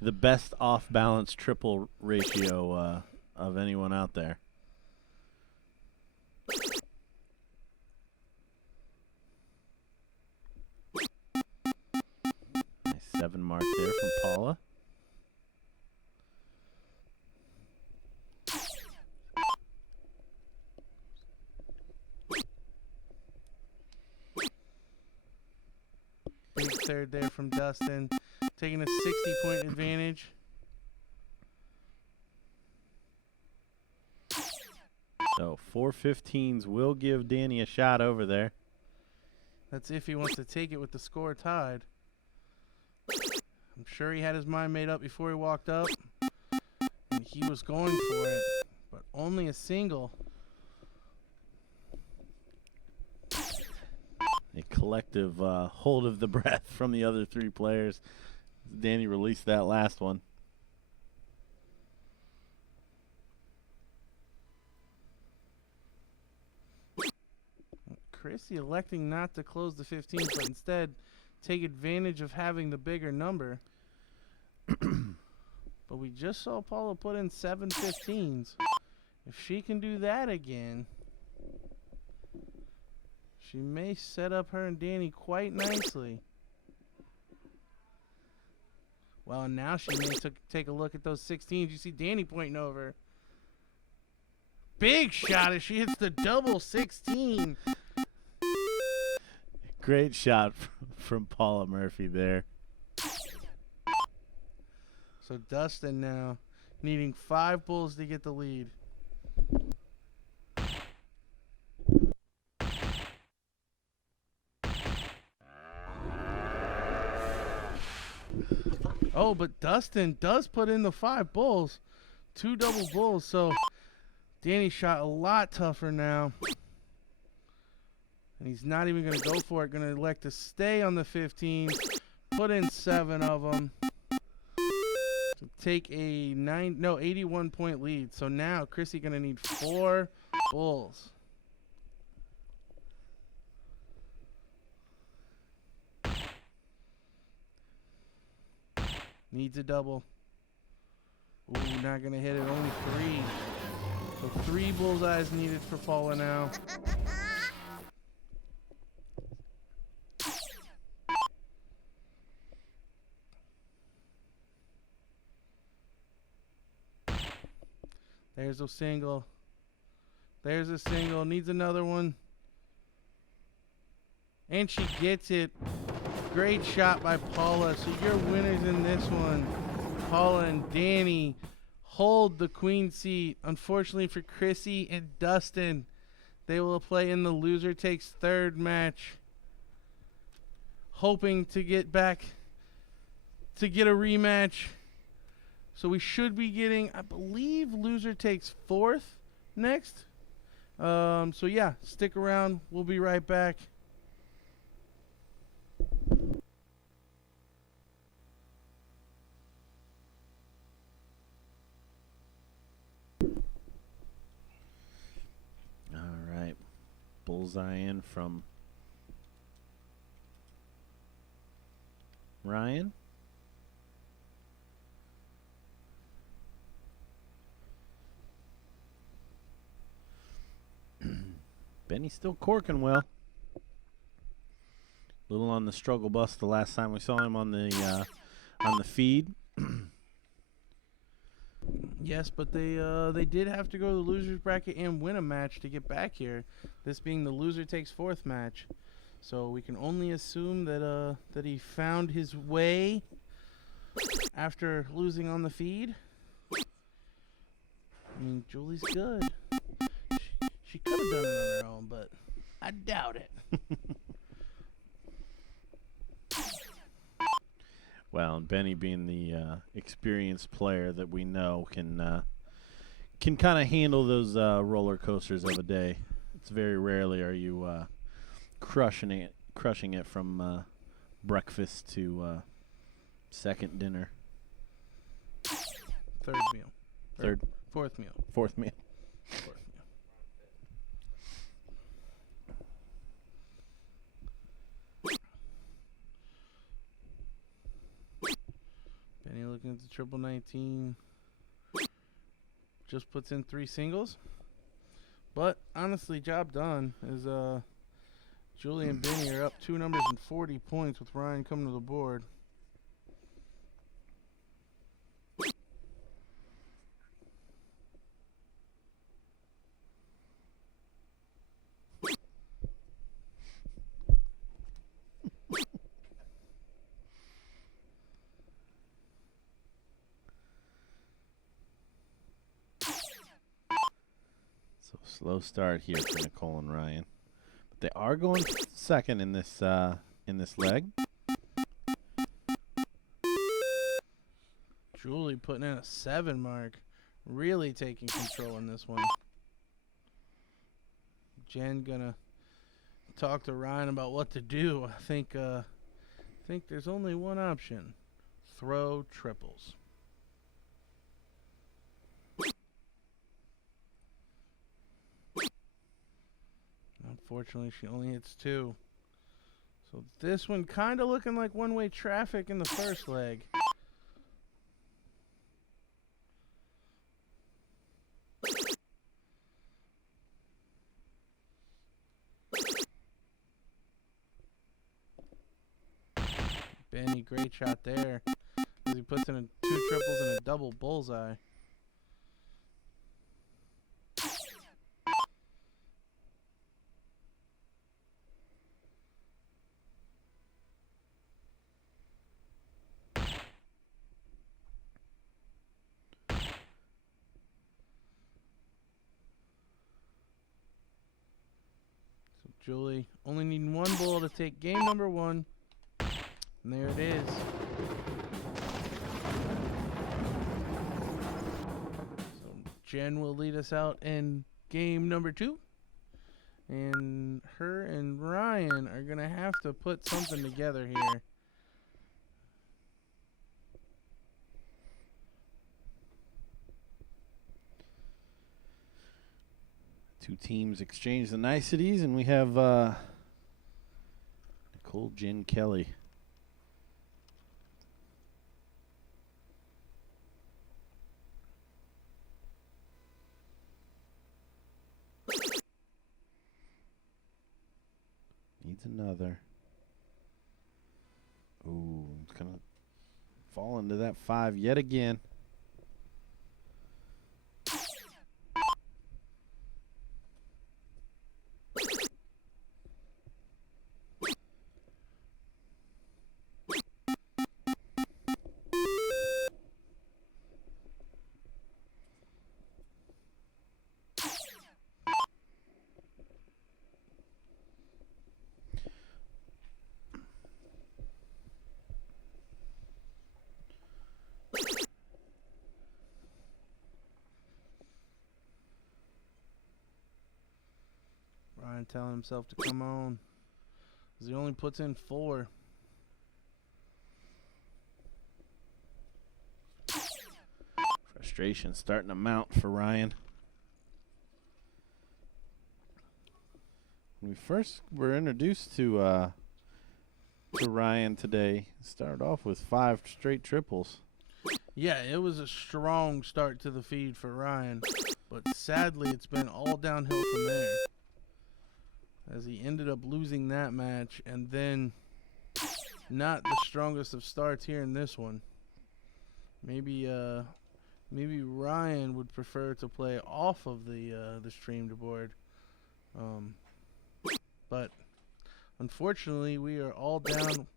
best off-balance triple ratio of anyone out there. Nice 7 mark there from Paula. Big third there from Dustin, taking a 60-point advantage. So 4 15s will give Danny a shot over there. That's if he wants to take it with the score tied. I'm sure he had his mind made up before he walked up, and he was going for it, but only a single. A collective hold of the breath from the other 3 players. Danny released that last one. Chrissy electing not to close the 15, but instead take advantage of having the bigger number. But we just saw Paula put in 7 15s. If she can do that again, she may set up her and Danny quite nicely. Well, and now she may take a look at those 16s. You see Danny pointing over. Big shot as she hits the double 16. Great shot from Paula Murphy there. So Dustin now needing 5 bulls to get the lead. Oh, but Dustin does put in the 5 bulls. 2 double bulls, so Danny shot a lot tougher now. And he's not even going to go for it. Going to elect to stay on the 15. Put in 7 of them. To take a 81-point lead. So now Chrissy going to need 4 bulls. Needs a double. Ooh, not going to hit it. Only 3. So 3 bullseyes needed for Paula now. There's a single. There's a single. Needs another one. And she gets it. Great shot by Paula. So your winners in this one, Paula and Danny, hold the queen seat. Unfortunately for Chrissy and Dustin, they will play in the loser takes 3rd match, hoping to get back to get a rematch. So we should be getting, I believe, loser takes 4th next. So yeah, stick around. We'll be right back. All right. Bullseye in from Ryan. Benny's still corking well. Little on the struggle bus the last time we saw him on the feed. Yes, but they did have to go to the losers bracket and win a match to get back here. This being the loser takes fourth match, so we can only assume that that he found his way after losing on the feed. I mean, Julie's good. She could have done it on her own, but I doubt it. Well, and Benny being the experienced player that we know can kind of handle those roller coasters of a day. It's very rarely are you crushing it from breakfast to second dinner. Third meal. Fourth meal. Fourth meal. Benny looking at the triple 19. Just puts in 3 singles. But honestly, job done. As Julie and Benny are up 2 numbers and 40 points with Ryan coming to the board. So slow start here for Nicole and Ryan, but they are going second in this leg. Julie putting in a 7 mark. Really taking control in this one. Jen gonna talk to Ryan about what to do. I think there's only one option. Throw triples. Unfortunately, she only hits 2. So this one kind of looking like one-way traffic in the first leg. Benny, great shot there. As he puts in 2 triples and a double bullseye. Julie only needing 1 ball to take game number 1. And there it is. So Jen will lead us out in game number 2. And her and Ryan are going to have to put something together here. Two teams exchange the niceties, and we have Nicole Jen Kelly. Needs another. Ooh, it's going to fall into that 5 yet again. Ryan telling himself to come on. 'Cause he only puts in 4. Frustration starting to mount for Ryan. When we first were introduced to to Ryan today. Started off with 5 straight triples. Yeah, it was a strong start to the feed for Ryan, but sadly it's been all downhill from there, as he ended up losing that match, and then not the strongest of starts here in this one. Maybe Ryan would prefer to play off of the streamed board, but unfortunately we are all down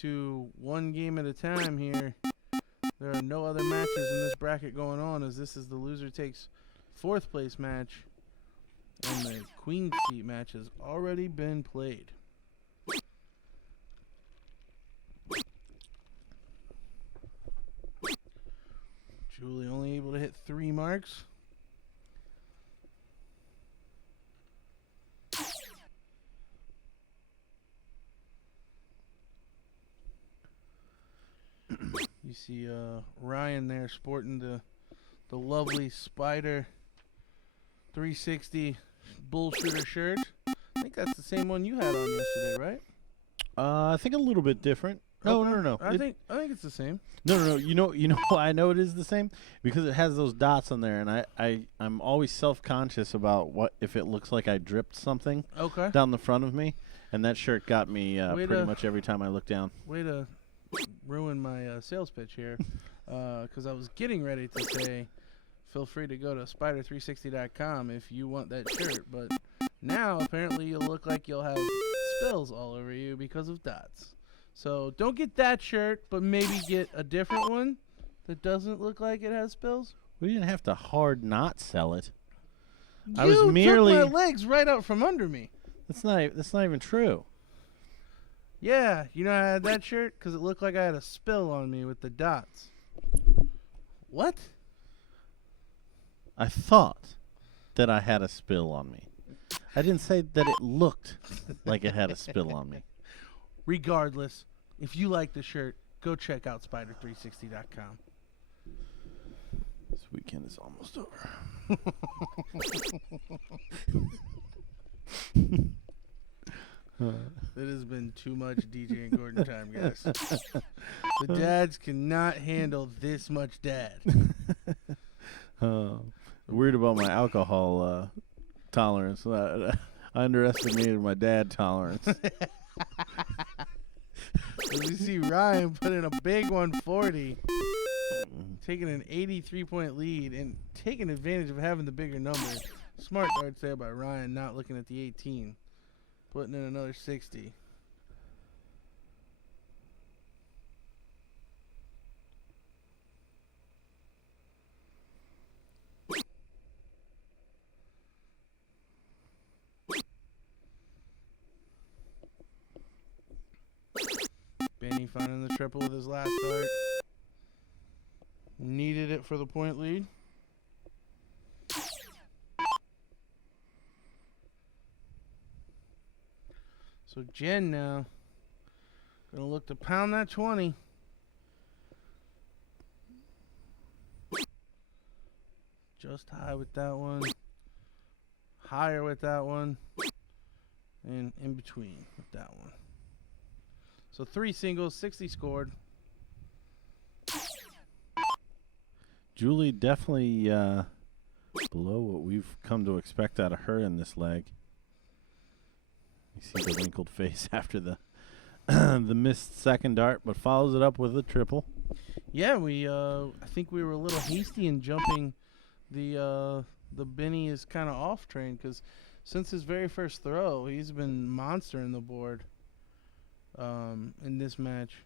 to 1 game at a time here. There are no other matches in this bracket going on, as this is the loser takes 4th place match, and the queen seat match has already been played. Julie only able to hit 3 marks. You see Ryan there sporting the lovely Spider 360 BullShooter shirt. I think that's the same one you had on yesterday, right? I think a little bit different. No. I think it's the same. No. You know why I know it is the same? Because it has those dots on there, and I'm always self-conscious about what if it looks like I dripped something down the front of me, and that shirt got me pretty much every time I look down. Way to ruin my sales pitch here, because I was getting ready to say, feel free to go to spider360.com if you want that shirt, but now apparently you'll look like you'll have spills all over you because of dots. So don't get that shirt, but maybe get a different one that doesn't look like it has spills. We didn't have to hard not sell it. You I was merely took my legs right out from under me. That's not even true. Yeah, you know I had that shirt because it looked like I had a spill on me with the dots. What? I thought that I had a spill on me. I didn't say that it looked like it had a spill on me. Regardless, if you like the shirt, go check out spider360.com. This weekend is almost over. It has been too much DJ and Gordon time, guys. The dads cannot handle this much dad. Worried about my alcohol tolerance. I underestimated my dad tolerance. You see Ryan put in a big 140, taking an 83-point lead and taking advantage of having the bigger number. Smart darts there by Ryan, not looking at the 18. Putting in another 60. Benny finding the triple with his last dart. Needed it for the point lead. So Jen now gonna look to pound that 20. Just high with that one. Higher with that one. And in between with that one. So 3 singles, 60 scored. Julie definitely below what we've come to expect out of her in this leg. You see the wrinkled face after the the missed second dart, but follows it up with a triple. Yeah, I think we were a little hasty in jumping the Benny is kind of off train, because since his very first throw, he's been monstering the board in this match.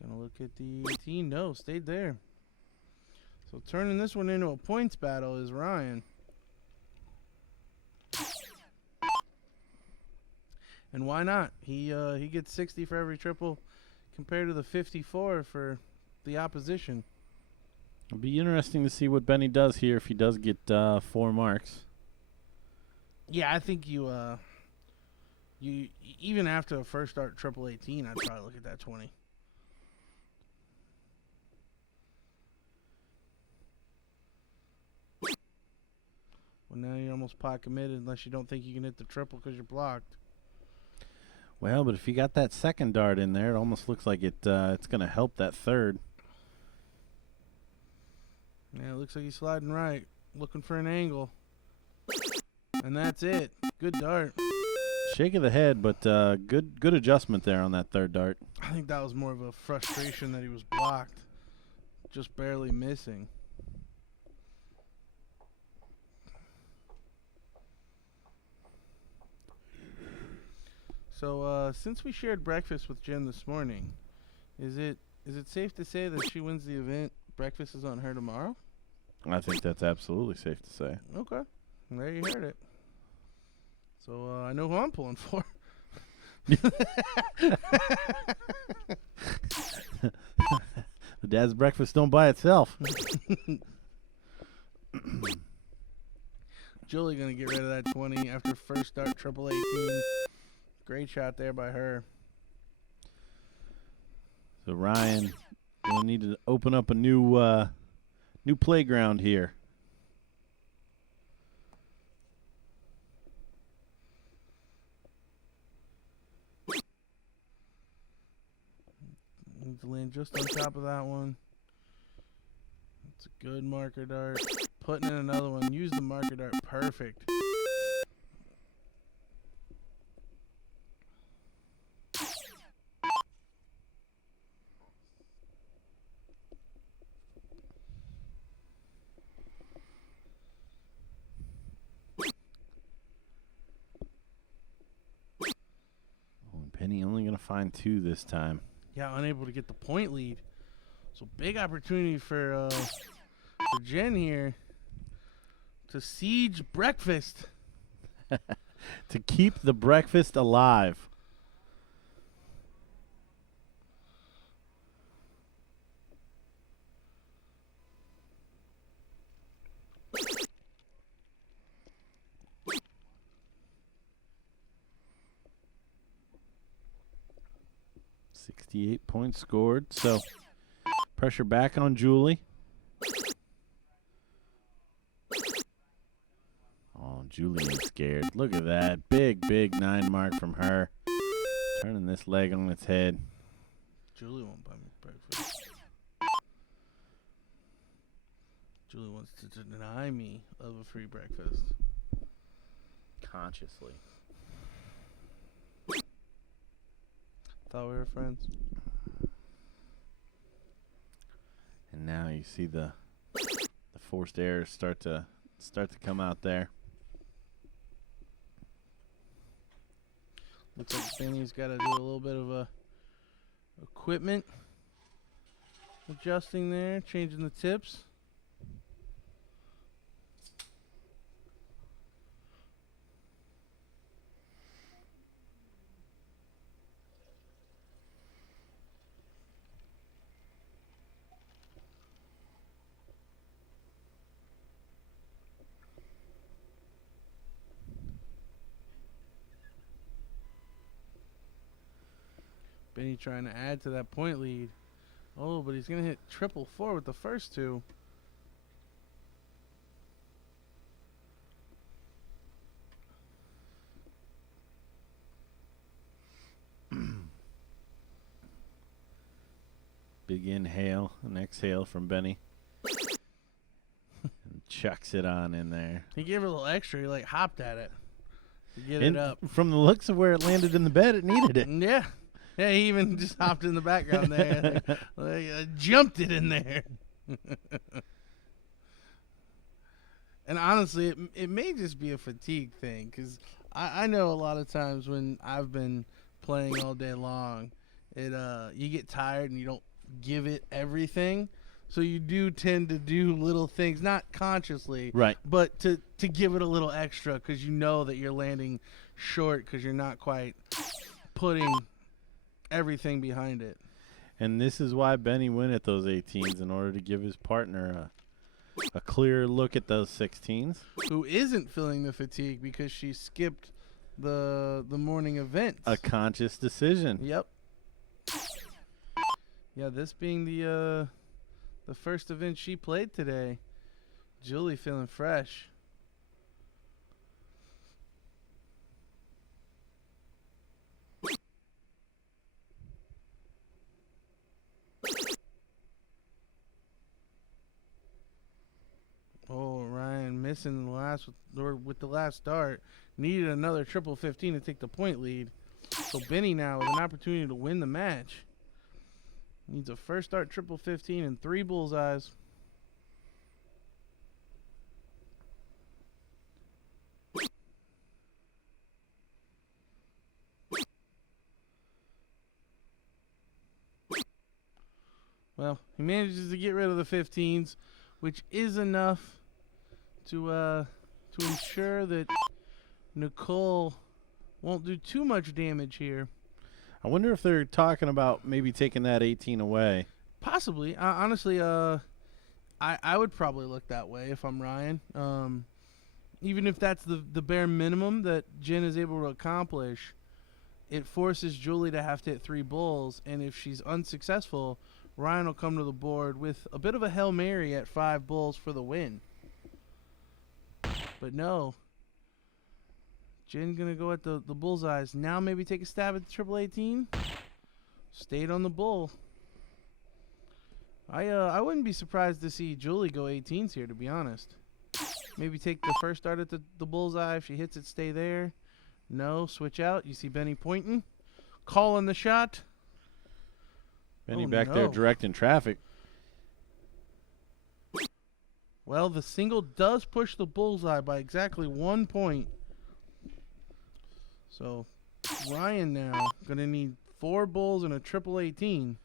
Gonna look at the 18. No, stayed there. So turning this one into a points battle is Ryan. And why not? He gets 60 for every triple compared to the 54 for the opposition. It'll be interesting to see what Benny does here if he does get 4 marks. Yeah, I think you even after a first start triple 18, I'd probably look at that 20. Well, now you're almost pot committed unless you don't think you can hit the triple because you're blocked. Well, but if you got that second dart in there, it almost looks like it's going to help that third. Yeah, it looks like he's sliding right, looking for an angle. And that's it. Good dart. Shake of the head, but good adjustment there on that third dart. I think that was more of a frustration that he was blocked. Just barely missing. So, since we shared breakfast with Jen this morning, is it safe to say that she wins the event? Breakfast is on her tomorrow? I think that's absolutely safe to say. Okay. There you heard it. So, I know who I'm pulling for. The dad's breakfast don't buy itself. Julie going to get rid of that 20 after first start triple 18. Great shot there by her. So Ryan will need to open up a new playground here. Needs to land just on top of that one. It's a good marker dart. Putting in another one. Use the marker dart. Perfect. Penny only going to find 2 this time. Yeah, unable to get the point lead. So big opportunity for Jen here to siege breakfast. To keep the breakfast alive. .8 scored. So pressure back on Julie. Oh, Julie is scared. Look at that. Big 9 mark from her. Turning this leg on its head. Julie won't buy me breakfast. Julie wants to deny me of a free breakfast. Consciously. Thought we were friends. And now you see the forced errors start to come out there. Looks like Benny's got to do a little bit of a equipment adjusting there, changing the tips. Benny trying to add to that point lead. Oh, but he's going to hit 444 with the first 2. Big inhale and exhale from Benny. And chucks it on in there. He gave it a little extra. He like hopped at it to get it up. From the looks of where it landed in the bed, it needed it. Yeah. Yeah, he even just hopped in the background there. Jumped it in there. And honestly, it may just be a fatigue thing, because I know a lot of times when I've been playing all day long, you get tired and you don't give it everything. So you do tend to do little things, not consciously, right, but to give it a little extra, because you know that you're landing short because you're not quite putting everything behind it. And this is why Benny went at those 18s, in order to give his partner a clear look at those 16s. Who isn't feeling the fatigue because she skipped the morning event. A conscious decision. Yep. Yeah, this being the first event she played today, Julie feeling fresh. missing the last or with the last start. Needed another triple 15 to take the point lead. So Benny now with an opportunity to win the match. Needs a first start triple 15 and 3 bullseyes. Well, he manages to get rid of the 15s, which is enough to ensure that Nicole won't do too much damage here. I wonder if they're talking about maybe taking that 18 away. Possibly. Honestly, I would probably look that way if I'm Ryan. Even if that's the bare minimum that Jen is able to accomplish, it forces Julie to have to hit 3 bulls, and if she's unsuccessful, Ryan will come to the board with a bit of a Hail Mary at 5 bulls for the win. But no. Jen going to go at the bullseyes. Now maybe take a stab at the triple 18. Stayed on the bull. I wouldn't be surprised to see Julie go 18s here, to be honest. Maybe take the first start at the bullseye. If she hits it, stay there. No, switch out. You see Benny pointing. Calling the shot. Benny back there directing traffic. Well, the single does push the bullseye by exactly 1 point. So Ryan now going to need 4 bulls and a triple 18.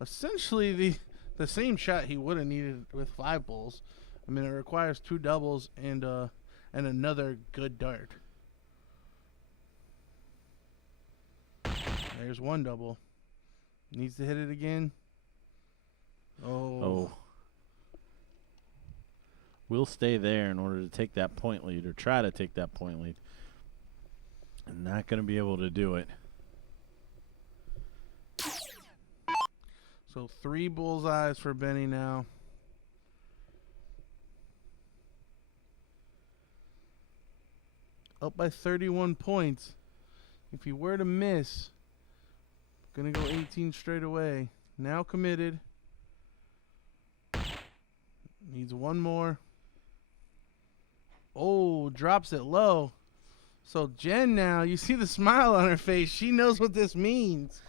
Essentially the same shot he would have needed with 5 bulls. I mean, it requires 2 doubles and another good dart. There's 1 double. Needs to hit it again. Oh. We'll stay there in order to take that point lead, or try to take that point lead. I'm not going to be able to do it. So 3 bullseyes for Benny now. Up by 31 points. If he were to miss, gonna go 18 straight away. Now committed. Needs 1 more. Oh, drops it low. So Jen now, you see the smile on her face. She knows what this means.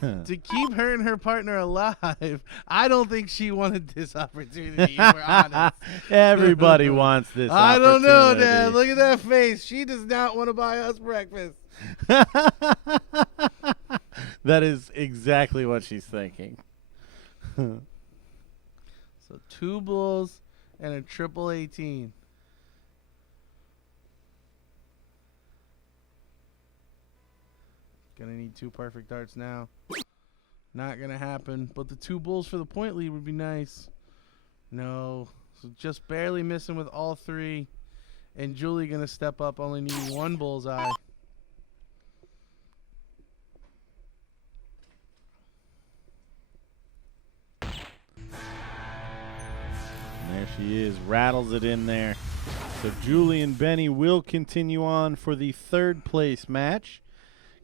To keep her and her partner alive, I don't think she wanted this opportunity, if we're honest. Everybody wants this I opportunity. don't know, Dad. Look at that face. She does not want to buy us breakfast. That is exactly what she's thinking. So 2 bulls and a triple 18. Gonna need 2 perfect darts now. Not gonna happen. But the 2 bulls for the point lead would be nice. No. So just barely missing with all 3. And Julie gonna step up, only needing 1 bullseye. And there she is, rattles it in there. So Julie and Benny will continue on for the 3rd place match.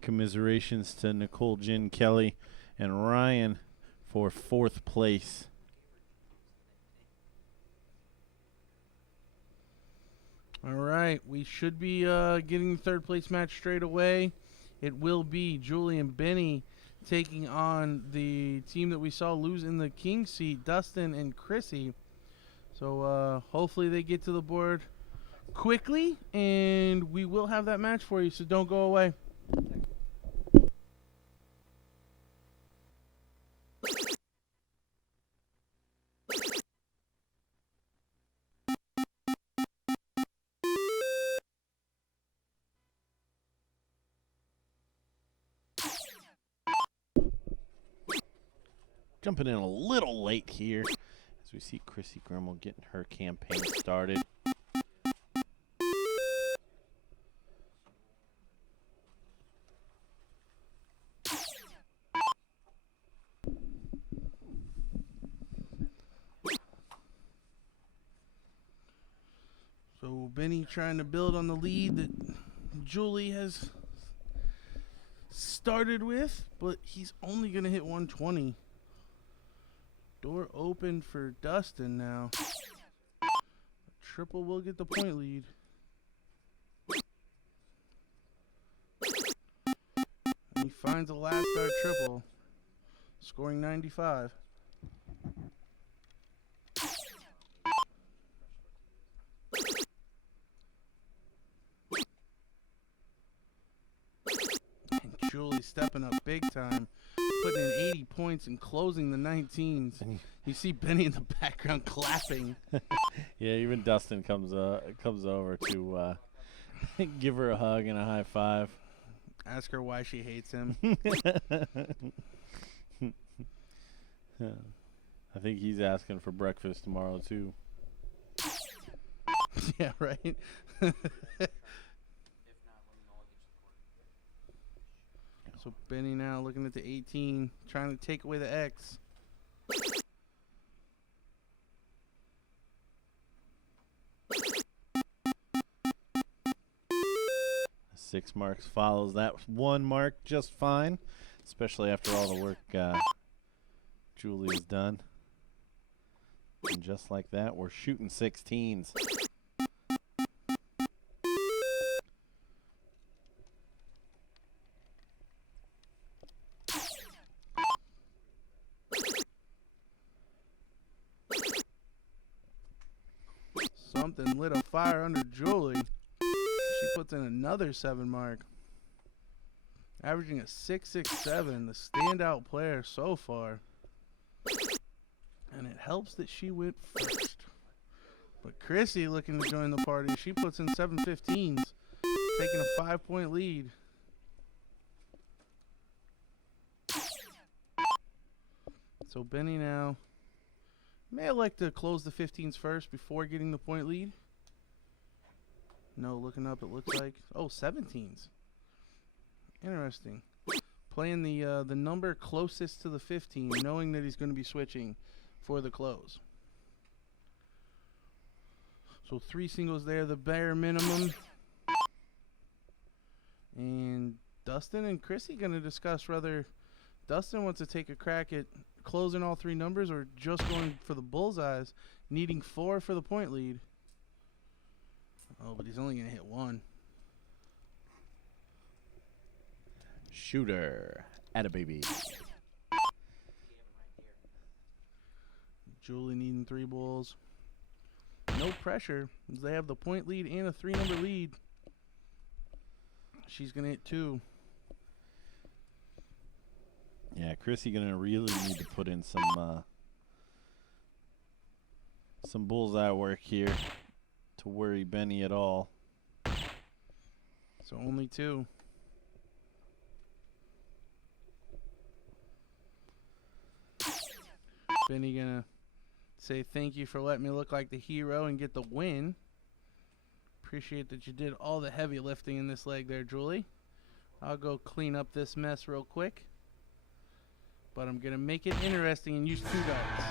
Commiserations to Nicole, Jen, Kelly, and Ryan for 4th place. All right, we should be getting the 3rd place match straight away. It will be Julie and Benny taking on the team that we saw lose in the king seat, Dustin and Chrissy. So hopefully they get to the board quickly, and we will have that match for you, so don't go away. Jumping in a little late here as we see Chrissy Grimmel getting her campaign started. So Benny trying to build on the lead that Julie has started with, but he's only going to hit 120. Door open for Dustin now. Triple will get the point lead. And he finds a last dart triple, scoring 95. And Julie stepping up big time, putting in 80 points and closing the 19s. You see Benny in the background clapping. Yeah, even Dustin comes over to give her a hug and a high five. Ask her why she hates him. I think he's asking for breakfast tomorrow too. Yeah, right. So Benny now looking at the 18, trying to take away the X. 6 marks follows that 1 mark just fine, especially after all the work Julie has done. And just like that, we're shooting 16s. Something lit a fire under Julie. She puts in another 7 mark. Averaging a 6.67, the standout player so far. And it helps that she went first. But Chrissy looking to join the party. She puts in 7.15s, taking a 5-point lead. So Benny now may elect to close the 15s first before getting the point lead. No, looking up, it looks like. Oh, 17s. Interesting. Playing the number closest to the 15, knowing that he's going to be switching for the close. So 3 singles there, the bare minimum. And Dustin and Chrissy going to discuss whether Dustin wants to take a crack at closing all 3 numbers or just going for the bullseyes, needing 4 for the point lead. Oh, but he's only going to hit 1. Shooter. Atta baby. Julie needing 3 bulls. No pressure, as they have the point lead and a 3-number lead. She's going to hit 2. Yeah, Chrissy gonna really need to put in some bullseye work here to worry Benny at all. So only 2. Benny gonna say thank you for letting me look like the hero and get the win. Appreciate that you did all the heavy lifting in this leg there, Julie. I'll go clean up this mess real quick. But I'm going to make it interesting and use 2 darts.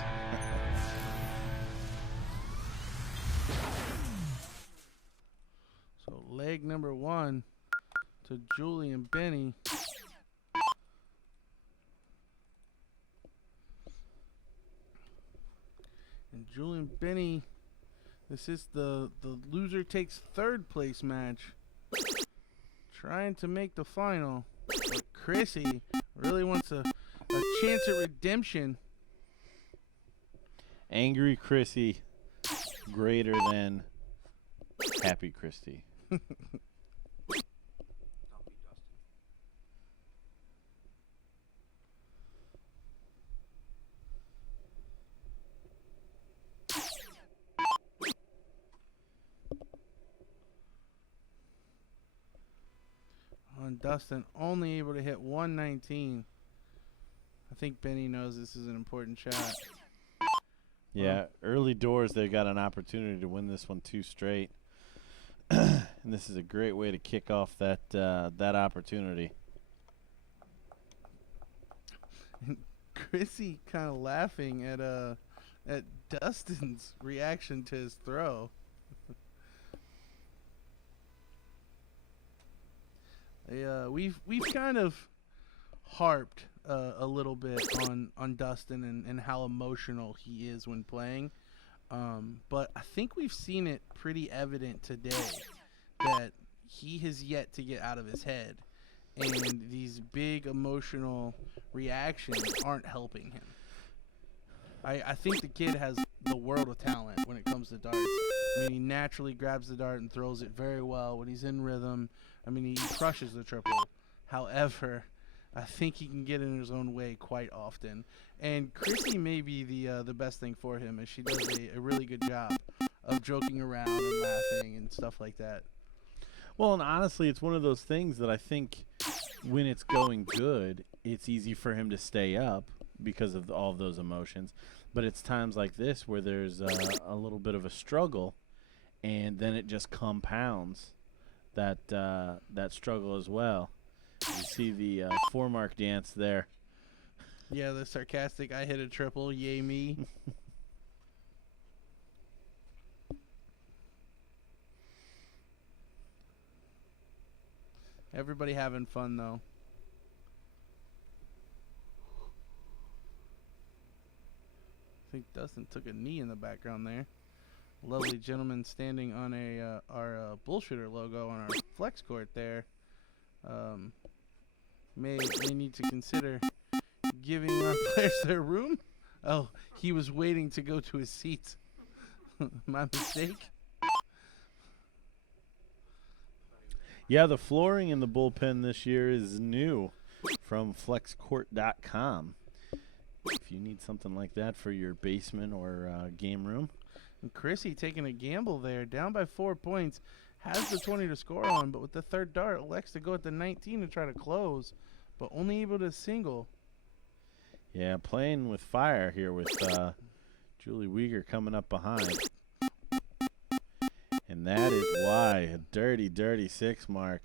So leg number 1 to Julie and Benny. And Julie and Benny, this is the loser takes 3rd place match. Trying to make the final. But Chrissy really wants a chance at redemption. Angry Chrissy, greater than happy Christy. On Dustin, only able to hit 119. I think Benny knows this is an important shot. Yeah, early doors they got an opportunity to win this one 2 straight. And this is a great way to kick off that opportunity. Chrissy kind of laughing at Dustin's reaction to his throw. We've kind of harped a little bit on Dustin and how emotional he is when playing. But I think we've seen it pretty evident today that he has yet to get out of his head, and these big emotional reactions aren't helping him. I think the kid has the world of talent when it comes to darts. I mean, he naturally grabs the dart and throws it very well when he's in rhythm. I mean, he crushes the triple. However, I think he can get in his own way quite often. And Chrissy may be the best thing for him, as she does a really good job of joking around and laughing and stuff like that. Well, and honestly, it's one of those things that I think when it's going good, it's easy for him to stay up because of all of those emotions. But it's times like this where there's a little bit of a struggle, and then it just compounds that struggle as well. You see the 4-mark dance there. Yeah, the sarcastic, I hit a triple, yay me. Everybody having fun, though. I think Dustin took a knee in the background there. Lovely gentleman standing on our BullShooter logo on our flex court there. May need to consider giving our players their room. Oh, he was waiting to go to his seat. My mistake. Yeah, the flooring in the bullpen this year is new from flexcourt.com. If you need something like that for your basement or game room. And Chrissy taking a gamble there, down by 4 points, has the 20 to score on, but with the third dart, elects to go at the 19 to try to close, but only able to single. Yeah, playing with fire here with Julie Weegar coming up behind. And that is why a dirty, dirty 6-mark.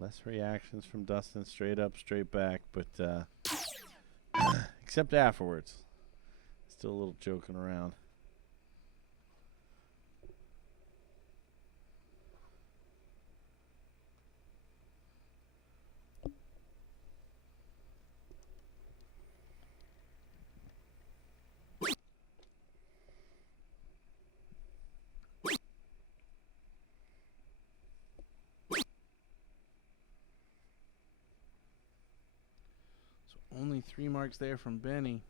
Less reactions from Dustin, straight up, straight back, but except afterwards. Still a little joking around. Only 3 marks there from Benny.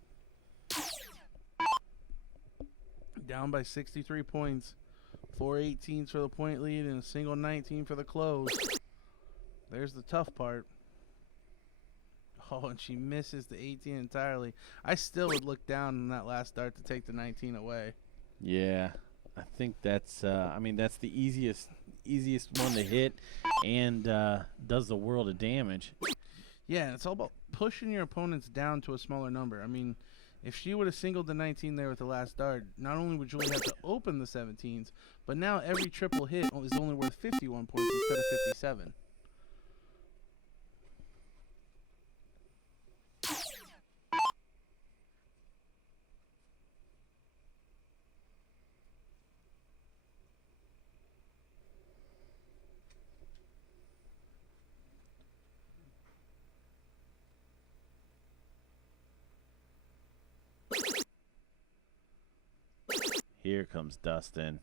Down by 63 points. 4 18s for the point lead and a single 19 for the close. There's the tough part. Oh, and she misses the 18 entirely. I still would look down on that last dart to take the 19 away. Yeah, I think that's that's the easiest one to hit and does the world of damage. Yeah, and it's all about pushing your opponents down to a smaller number. I mean, if she would have singled the 19 there with the last dart, not only would Julie have to open the 17s, but now every triple hit is only worth 51 points instead of 57. Here comes Dustin.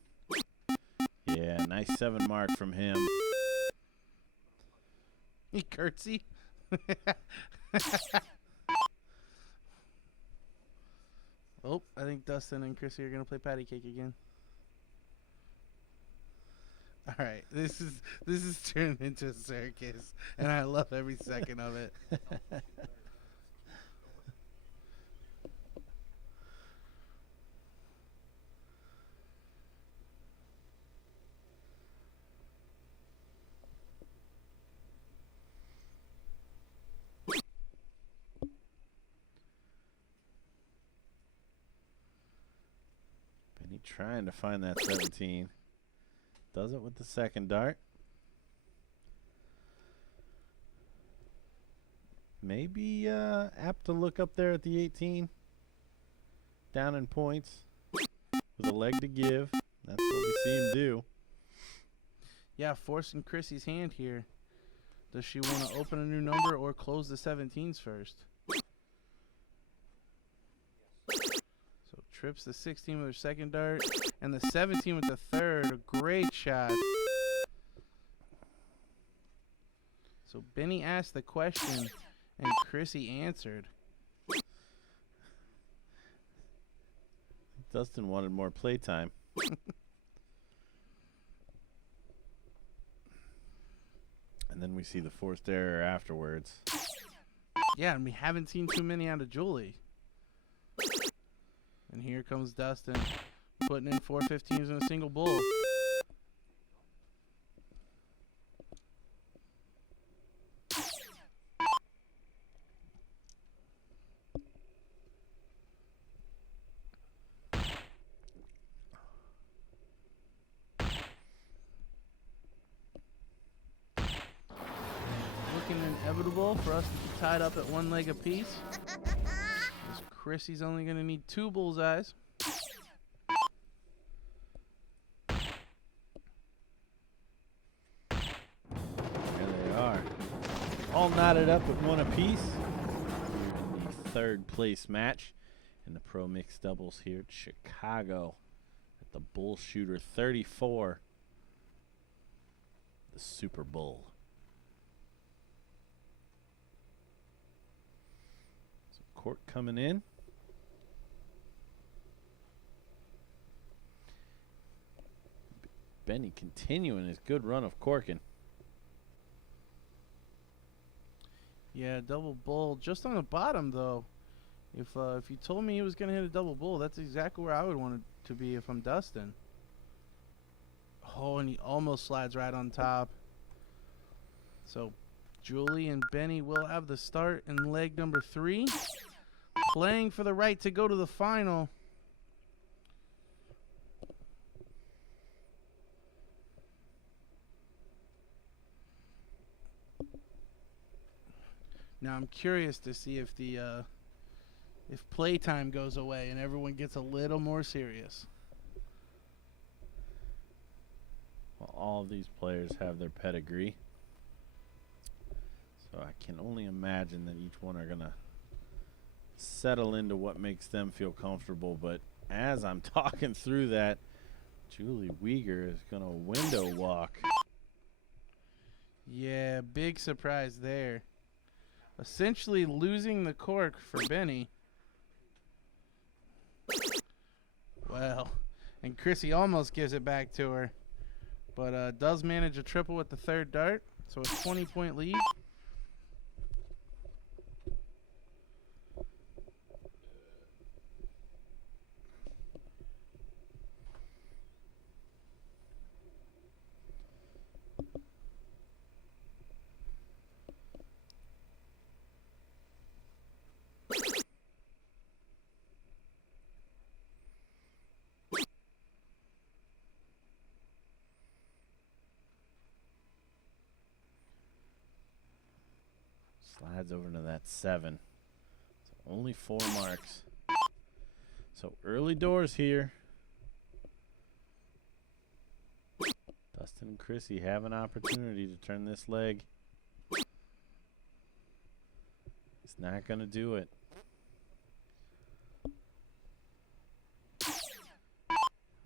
Yeah, nice 7-mark from him. He curtsy. Oh, I think Dustin and Chrissy are gonna play patty cake again. All right, this is turned into a circus, and I love every second of it. Benny trying to find that 17. Does it with the second dart. Maybe apt to look up there at the 18. Down in points. With a leg to give. That's what we see him do. Yeah, forcing Chrissy's hand here. Does she want to open a new number or close the 17s first? So trips the 16 with her second dart, and the 17 with the third. A great shot. So Benny asked the question, and Chrissy answered. Dustin wanted more playtime. And then we see the forced error afterwards. Yeah, and we haven't seen too many out of Julie. And here comes Dustin, putting in 4 15s in a single bull. Looking inevitable for us to be tied up at one leg apiece. As Chrissy's only going to need 2 bullseyes. There they are. All knotted up at one apiece. The third place match in the Pro Mixed Doubles here at Chicago at the BullShooter 34. The Super Bull. So court coming in. Benny continuing his good run of corking. Yeah, double bull just on the bottom though. If you told me he was gonna hit a double bull, that's exactly where I would want it to be if I'm Dustin. Oh, and he almost slides right on top. So Julie and Benny will have the start in leg number 3, playing for the right to go to the final. Now I'm curious to see if the if playtime goes away and everyone gets a little more serious. Well, all of these players have their pedigree, so I can only imagine that each one are gonna settle into what makes them feel comfortable. But as I'm talking through that, Julie Weger is gonna window walk. Yeah, big surprise there. Essentially losing the cork for Benny. Well, and Chrissy almost gives it back to her, but does manage a triple with the third dart, so a 20-point lead. Slides over to that 7. So only 4 marks. So early doors here. Dustin and Chrissy have an opportunity to turn this leg. He's not going to do it.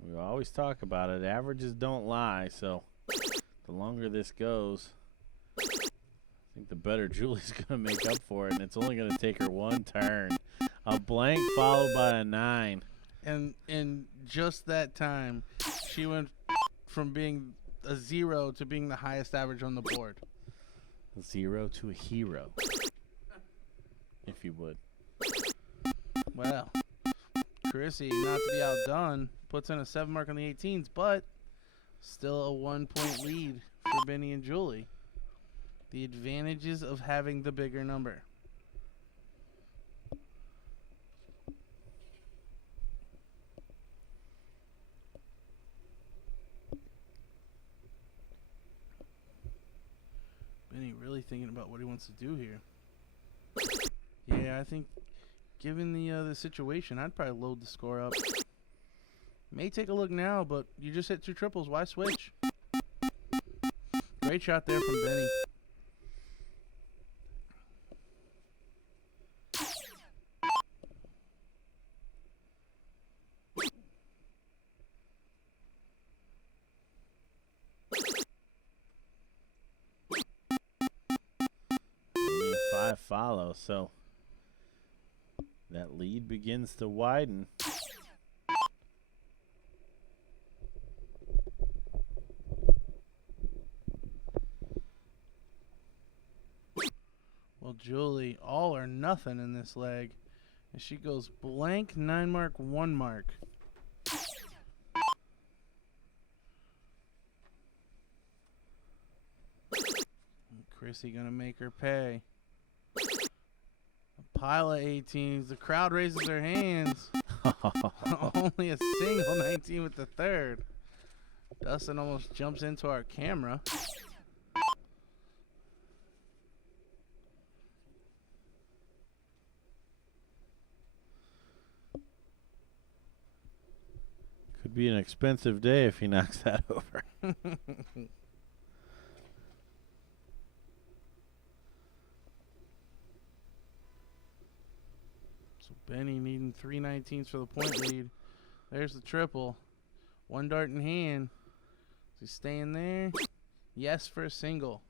We always talk about it. Averages don't lie, so the longer this goes, I think the better Julie's going to make up for it, and it's only going to take her one turn. A blank followed by a 9. And in just that time, she went from being a 0 to being the highest average on the board. 0 to a hero, if you would. Well, Chrissy, not to be outdone, puts in a 7 mark on the 18s, but still a 1-point lead for Benny and Julie. The advantages of having the bigger number. Benny really thinking about what he wants to do here. Yeah, I think given the situation, I'd probably load the score up. May take a look now, but you just hit 2 triples. Why switch? Great shot there from Benny. Only 5 follow, so that lead begins to widen. Well, Julie, all or nothing in this leg. And she goes blank, 9 mark, 1 mark. Chrissy gonna make her pay. A pile of 18s. The crowd raises their hands. Only a single 19 with the third. Dustin almost jumps into our camera. Could be an expensive day if he knocks that over. So Benny needing 3 19s for the point lead. There's the triple. 1 dart in hand. Is he staying there? Yes for a single.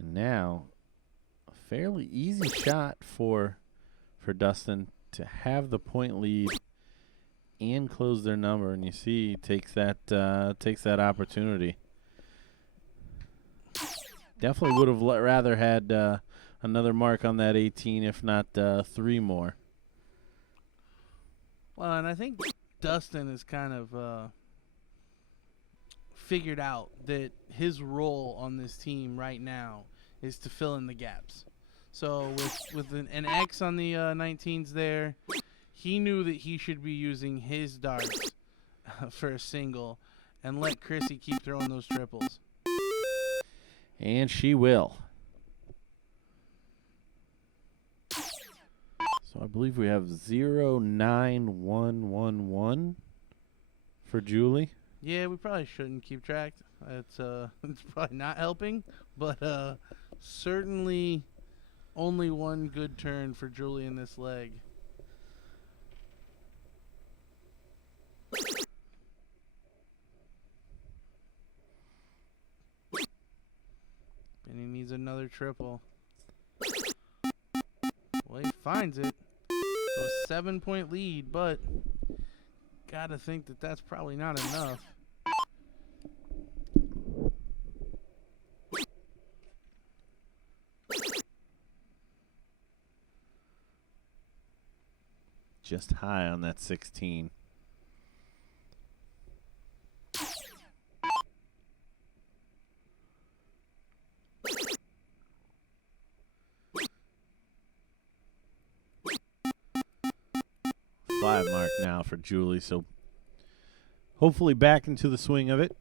And now, a fairly easy shot for Dustin to have the point lead and close their number. And you see, he takes that opportunity. Definitely would have rather had another mark on that 18, if not 3 more. Well, and I think Dustin is kind of figured out that his role on this team right now is to fill in the gaps. So with an X on the 19s there, he knew that he should be using his darts for a single and let Chrissy keep throwing those triples. And she will. So I believe we have 09111 for Julie. Yeah, we probably shouldn't keep track. It's probably not helping, but certainly only one good turn for Julie in this leg. And he needs another triple. Well, he finds it. So a 7-point lead, but gotta think that that's probably not enough. Just high on that 16. Five mark now for Julie, so hopefully back into the swing of it.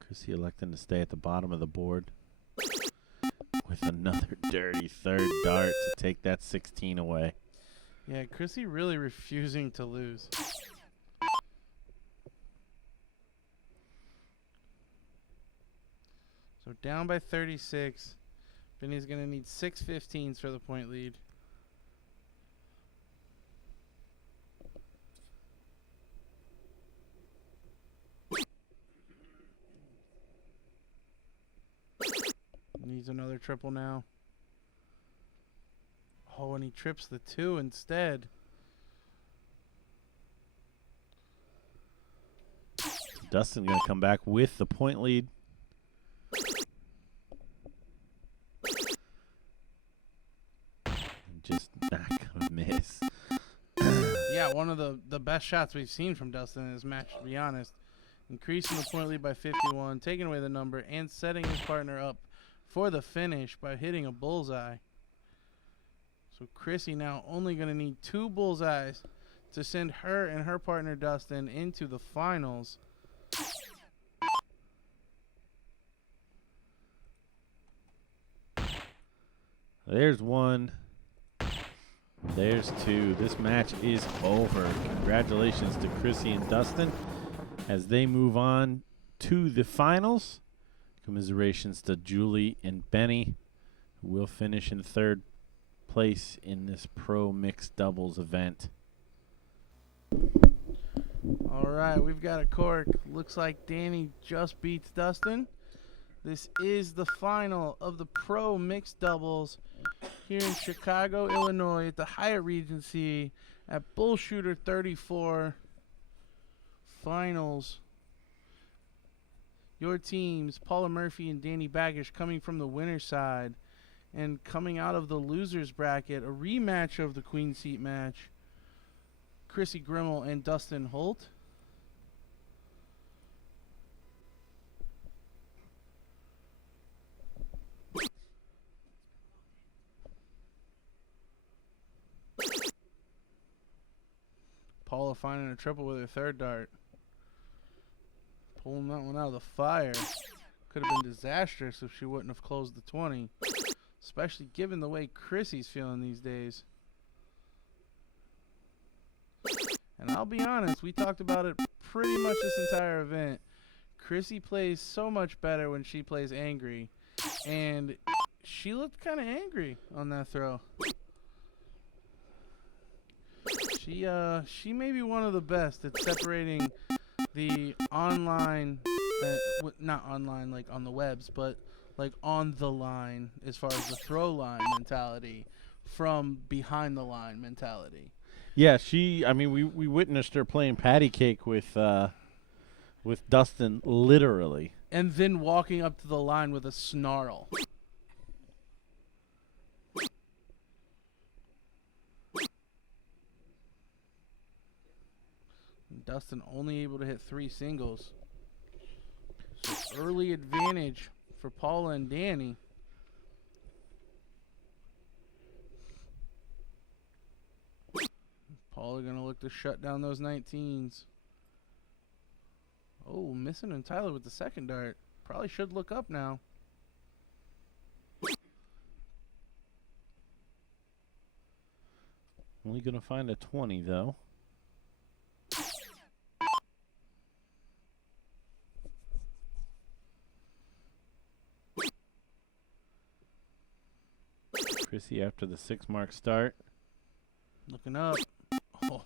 Chrissy electing to stay at the bottom of the board with another dirty third dart to take that 16 away. Yeah, Chrissy really refusing to lose. So down by 36. Benny's going to need 6 15s for the point lead. Needs another triple now. Oh, and he trips the 2 instead. Dustin going to come back with the point lead. Just not going to miss. Yeah, one of the best shots we've seen from Dustin in this match, to be honest. Increasing the point lead by 51, taking away the number, and setting his partner up for the finish by hitting a bullseye. So Chrissy now only going to need 2 bullseyes to send her and her partner Dustin into the finals. There's one. There's two. This match is over. Congratulations to Chrissy and Dustin as they move on to the finals. Commiserations to Julie and Benny, who will finish in third place in this pro mixed doubles event. All right, we've got a cork. Looks like Danny just beats Dustin. This is the final of the pro mixed doubles here in Chicago, Illinois at the Hyatt Regency at BullShooter 34 finals. Your teams, Paula Murphy and Danny Baggish, coming from the winner's side. And coming out of the loser's bracket, a rematch of the Queen Seat match, Chrissy Grimmel and Dustin Holt. Paula finding a triple with her third dart. Pulling that one out of the fire. Could have been disastrous if she wouldn't have closed the 20. Especially given the way Chrissy's feeling these days. And I'll be honest, we talked about it pretty much this entire event. Chrissy plays so much better when she plays angry. And she looked kind of angry on that throw. She may be one of the best at separating the online, not online like on the webs, but like on the line as far as the throw line mentality from behind the line mentality. Yeah, we witnessed her playing patty cake with Dustin literally. And then walking up to the line with a snarl. Dustin only able to hit 3 singles. So early advantage for Paula and Danny. Paula gonna look to shut down those 19s. Oh, missing and Tyler with the second dart. Probably should look up now. Only gonna find a 20 though. Chrissy after the 6-mark start. Looking up. Oh,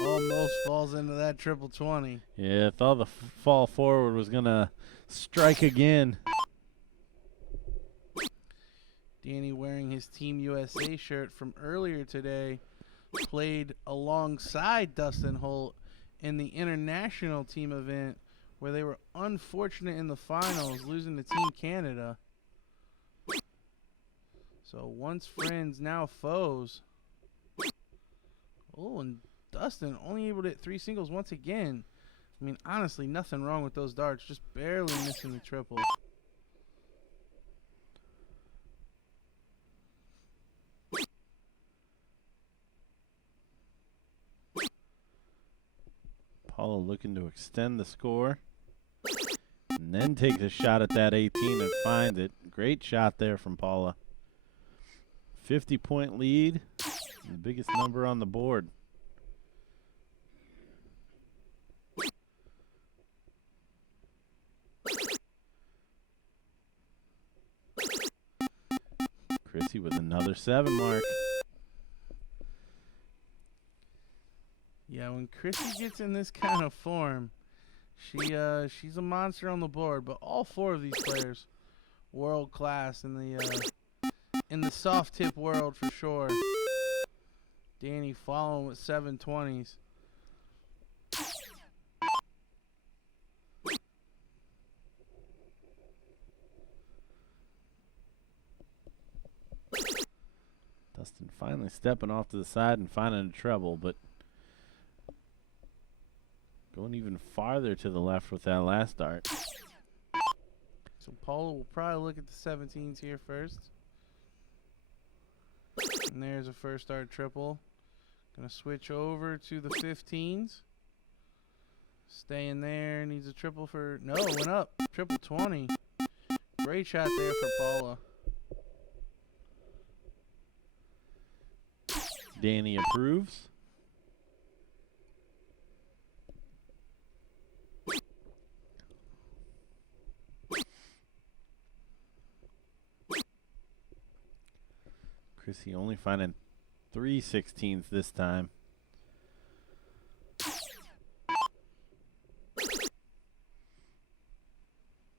almost falls into that triple 20. Yeah, thought the fall forward was going to strike again. Danny wearing his Team USA shirt from earlier today. Played alongside Dustin Holt in the international team event where they were unfortunate in the finals, losing to Team Canada. So once friends, now foes. Oh, and Dustin only able to hit 3 singles once again. I mean, honestly, nothing wrong with those darts. Just barely missing the triple. Paula looking to extend the score. And then take the shot at that 18 and find it. Great shot there from Paula. 50-point lead. The biggest number on the board. Chrissy with another 7-mark. Yeah, when Chrissy gets in this kind of form, she's a monster on the board. But all 4 of these players, world class in the soft tip world for sure. Danny following with 720s. Dustin finally stepping off to the side and finding a treble, but going even farther to the left with that last dart. So Paula will probably look at the 17s here first. And there's a first dart triple. Gonna switch over to the 15s. Staying there, needs a triple for, no, went up. Triple 20. Great shot there for Paula. Danny approves. Chrissy only finding 3/16 this time.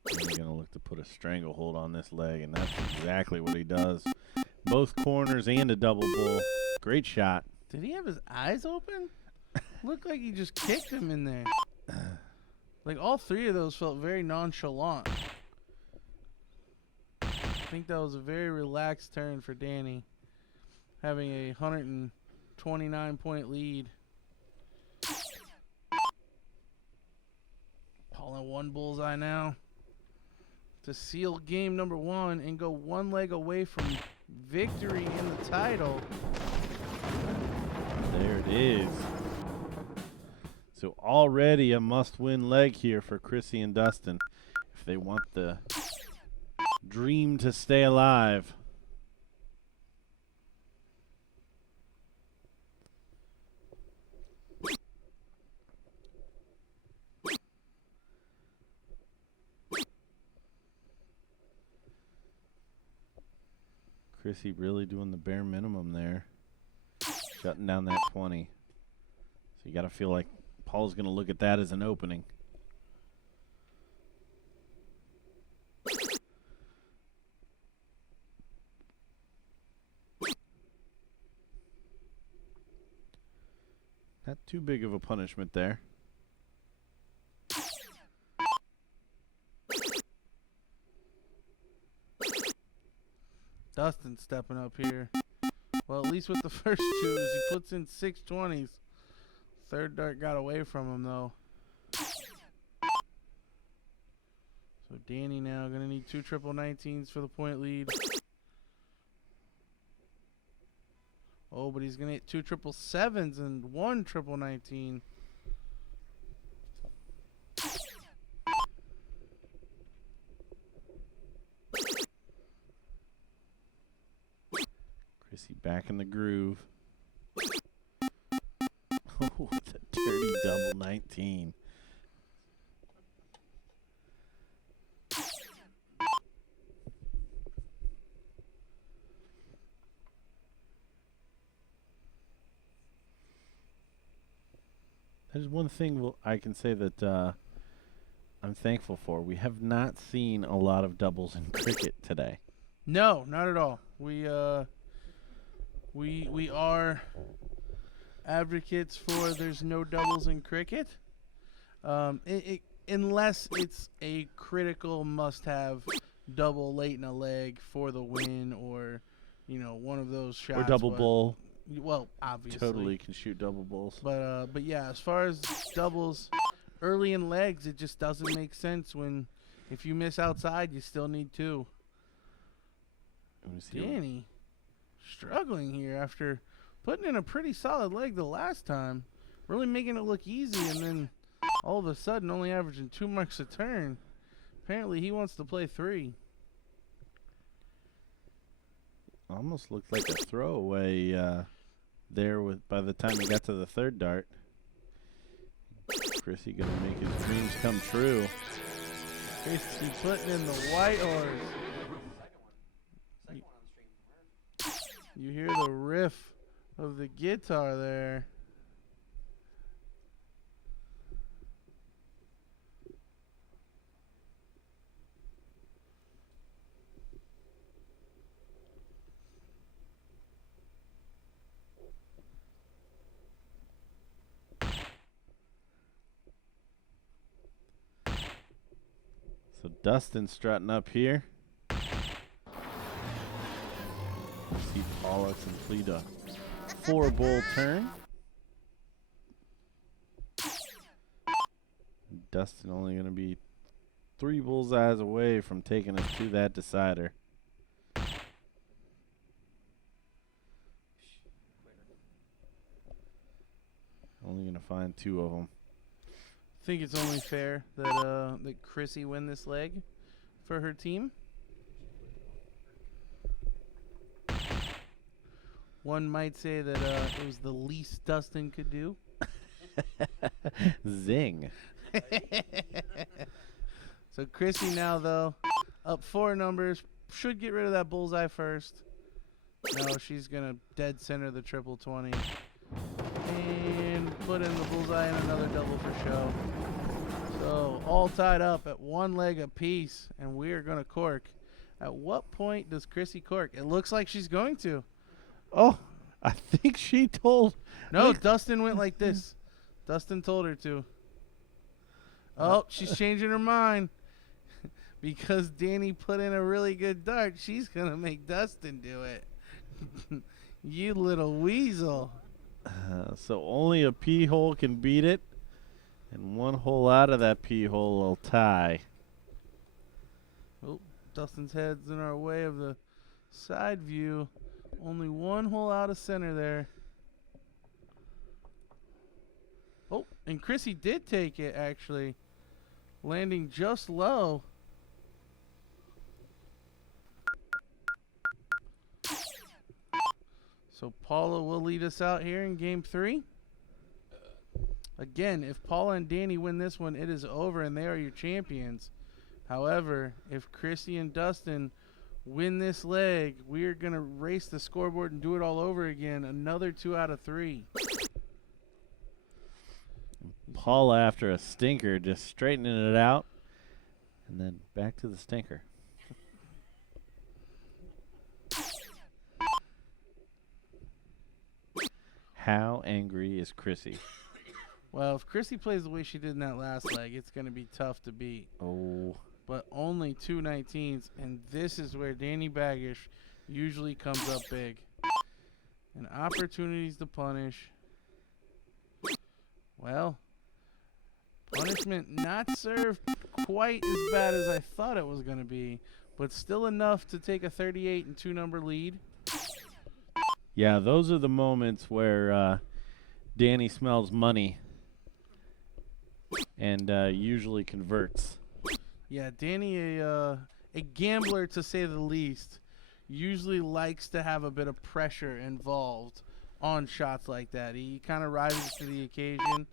He's going to look to put a stranglehold on this leg, and that's exactly what he does. Both corners and a double bull. Great shot. Did he have his eyes open? Looked like he just kicked him in there. Like, all three of those felt very nonchalant. I think that was a very relaxed turn for Danny, having a 129-point lead. Calling one bullseye now to seal game number 1 and go one leg away from victory in the title. There it is. So already a must-win leg here for Chrissy and Dustin if they want the dream to stay alive. Chrissy really doing the bare minimum there, shutting down that 20. So you got to feel like Paul's going to look at that as an opening. Not too big of a punishment there. Dustin stepping up here. Well, at least with the first two, as he puts in 6 20s. Third dart got away from him, though. So Danny now going to need 2 triple 19s for the point lead. Oh, but he's going to hit 2 triple 7s and 1 triple 19. Chrissy back in the groove. Oh, the dirty double 19. There's one thing I can say that I'm thankful for. We have not seen a lot of doubles in cricket today. No, not at all. We are advocates for there's no doubles in cricket, unless it's a critical must-have double late in a leg for the win, or one of those shots. Or double bull. Well, obviously. Totally can shoot double bulls. But yeah, as far as doubles early in legs, it just doesn't make sense when if you miss outside, you still need 2. Danny struggling here after putting in a pretty solid leg the last time, really making it look easy, and then all of a sudden only averaging 2 marks a turn. Apparently he wants to play 3. Almost looked like a throwaway there by the time he got to the third dart. Chrissy gonna make his dreams come true. Chrissy putting in the white horse. You hear the riff of the guitar there. So Dustin strutting up here. See Paula complete a 4-bull turn. Dustin only going to be 3 bullseyes away from taking us to that decider. Only going to find 2 of them. I think it's only fair that that Chrissy win this leg for her team. One might say that it was the least Dustin could do. Zing. So Chrissy now, though, up 4 numbers. Should get rid of that bullseye first. No, she's going to dead center the triple 20. And put in the bullseye and another double for show. So all tied up at 1 leg apiece. And we are going to cork. At what point does Chrissy cork? It looks like she's going to. Oh, I think she told. No, Dustin went like this. Dustin told her to. Oh, she's changing her mind. Because Danny put in a really good dart, she's going to make Dustin do it. You little weasel. So only a pee hole can beat it. And 1 hole out of that pee hole will tie. Oh, Dustin's head's in our way of the side view. Only 1 hole out of center there. Oh, and Chrissy did take it, actually. Landing just low. So Paula will lead us out here in game 3. Again, if Paula and Danny win this one, it is over and they are your champions. However, if Chrissy and Dustin win this leg, we are going to race the scoreboard and do it all over again. Another 2 out of 3. Paula, after a stinker, just straightening it out. And then back to the stinker. How angry is Chrissy? Well, if Chrissy plays the way she did in that last leg, it's going to be tough to beat. Oh. But only 2 19s, and this is where Danny Baggish usually comes up big. And opportunities to punish. Well, punishment not served quite as bad as I thought it was going to be, but still enough to take a 38 and 2 number lead. Yeah, those are the moments where Danny smells money and usually converts. Yeah, Danny, a gambler to say the least, usually likes to have a bit of pressure involved on shots like that. He kind of rises to the occasion.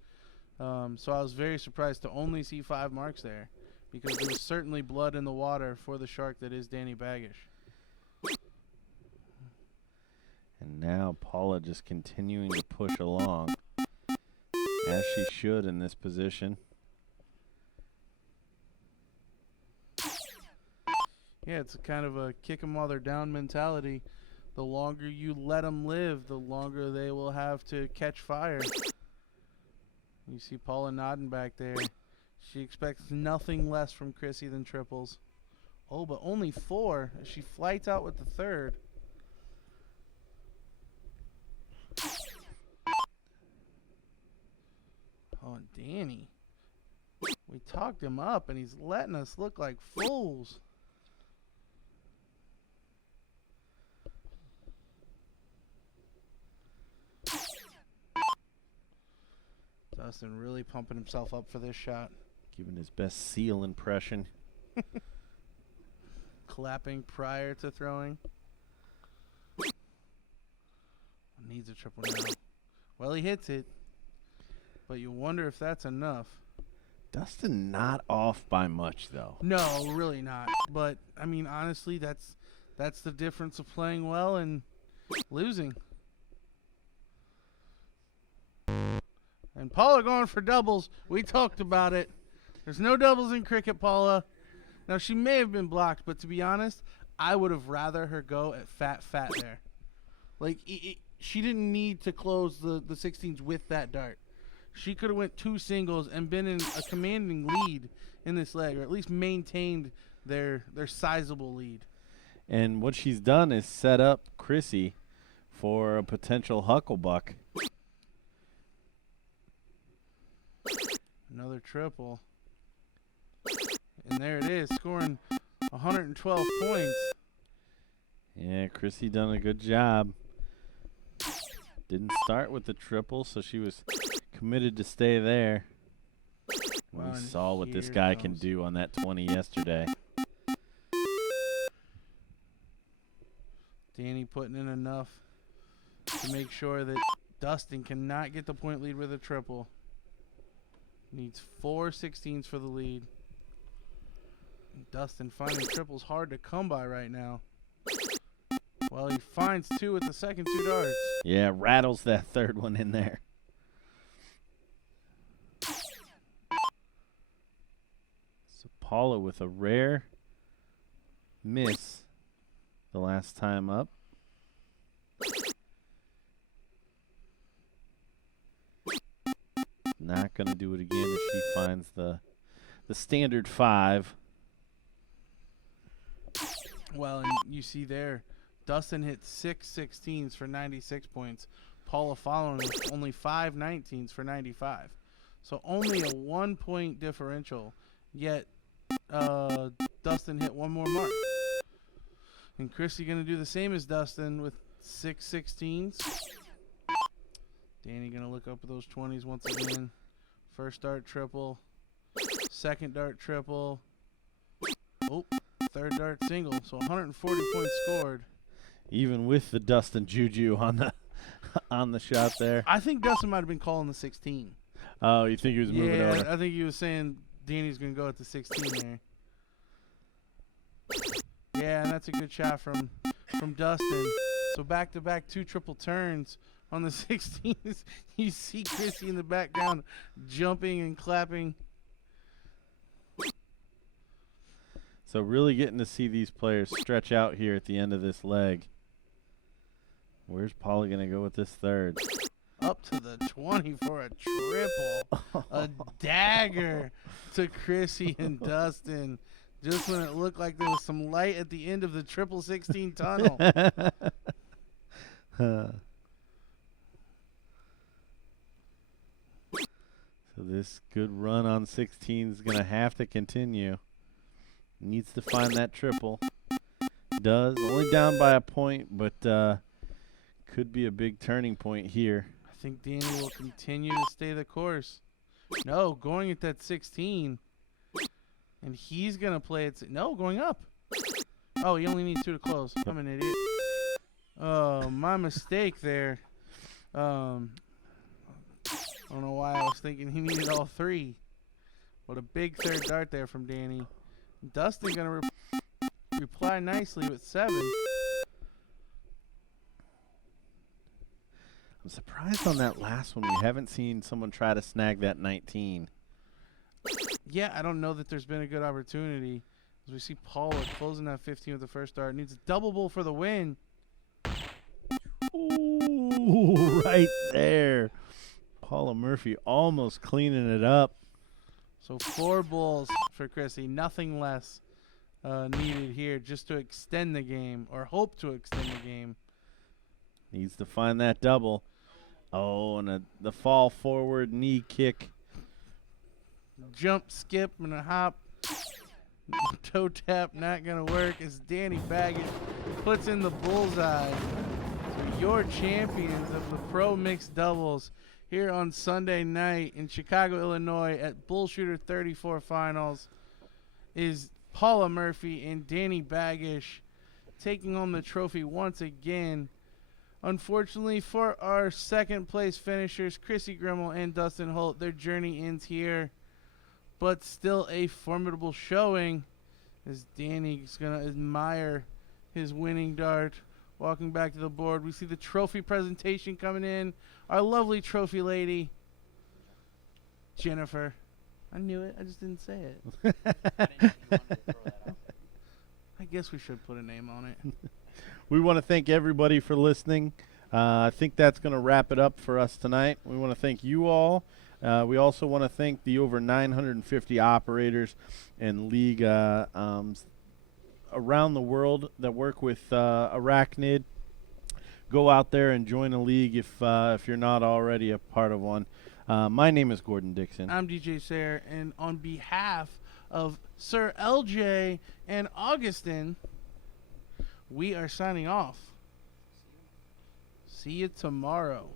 So I was very surprised to only see 5 marks there, because there was certainly blood in the water for the shark that is Danny Baggish. And now Paula just continuing to push along, as she should in this position. Yeah, it's a kind of a kick 'em while they're down mentality. The longer you let them live, the longer they will have to catch fire. You see Paula nodding back there. She expects nothing less from Chrissy than triples. Oh, but only 4 as she flights out with the 3rd. Oh, and Danny. We talked him up, and he's letting us look like fools. Dustin really pumping himself up for this shot. Giving his best seal impression. Clapping prior to throwing. Needs a triple now. Well, he hits it. But you wonder if that's enough. Dustin not off by much, though. No, really not. But, I mean, honestly, that's the difference of playing well and losing. And Paula going for doubles. We talked about it. There's no doubles in cricket, Paula. Now, she may have been blocked, but to be honest, I would have rather her go at fat there. Like, she didn't need to close the 16s with that dart. She could have went 2 singles and been in a commanding lead in this leg, or at least maintained their sizable lead. And what she's done is set up Chrissy for a potential hucklebuck. Another triple. And there it is, scoring 112 points. Yeah, Chrissy done a good job. Didn't start with the triple, so she was committed to stay there. Wow, We saw what this here guy can comes- do on that 20 yesterday. Danny putting in enough to make sure that Dustin cannot get the point lead with a triple. Needs 4 16s for the lead. Dustin finding triples hard to come by right now. Well, he finds 2 with the second 2 darts. Yeah, rattles that third one in there. So Paula with a rare miss the last time up. Not going to do it again if she finds the standard 5. Well, and you see there, Dustin hit 6 16s for 96 points. Paula following with only 5 19s for 95. So only a 1-point differential, yet Dustin hit one more mark. And Chrissy going to do the same as Dustin with 6 16s. Danny going to look up at those 20s once again. First dart triple. Second dart triple. Oh, third dart single. So 140 points scored. Even with the Dustin Juju on the shot there. I think Dustin might have been calling the 16. Oh, you think he was moving over? I think he was saying Danny's going to go at the 16 there. Yeah, and that's a good shot from Dustin. So back-to-back 2 triple turns on the 16s. You see Chrissy in the background jumping and clapping. So really getting to see these players stretch out here at the end of this leg. Where's Paula going to go with this third? Up to the 20 for a triple. A dagger to Chrissy and Dustin. Just when it looked like there was some light at the end of the triple 16 tunnel. So this good run on 16 is going to have to continue. Needs to find that triple. Does. Only down by a point, but could be a big turning point here. I think Danny will continue to stay the course. No, going at that 16. And he's going to play it. No, going up. Oh, he only needs 2 to close. I'm an idiot. Oh, my mistake there. I don't know why I was thinking he needed all 3. What a big third dart there from Danny. Dustin going to reply nicely with 7. I'm surprised on that last one. We haven't seen someone try to snag that 19. Yeah, I don't know that there's been a good opportunity. As we see Paula closing that 15 with the first dart. Needs a double bull for the win. Ooh, right there. Paula Murphy almost cleaning it up. So 4 bulls for Chrissy. Nothing less needed here just to extend the game, or hope to extend the game. Needs to find that double. Oh, and the fall forward knee kick. Jump, skip, and a hop. Toe tap not going to work as Danny Baggett puts in the bullseye. So your champions of the Pro Mixed Doubles here on Sunday night in Chicago, Illinois at BullShooter 34 Finals is Paula Murphy and Danny Baggish taking on the trophy once again. Unfortunately for our second place finishers, Chrissy Grimmel and Dustin Holt, their journey ends here. But still a formidable showing as Danny's going to admire his winning dart. Walking back to the board, we see the trophy presentation coming in. Our lovely trophy lady, Jennifer. I knew it, I just didn't say it. I guess we should put a name on it. We want to thank everybody for listening. I think that's going to wrap it up for us tonight. We want to thank you all. We also want to thank the over 950 operators and league around the world that work with Arachnid. Go out there and join a league if you're not already a part of one. My name is Gordon Dixon. I'm DJ Sayre, and on behalf of Sir LJ and Augustin, we are signing off. See you tomorrow.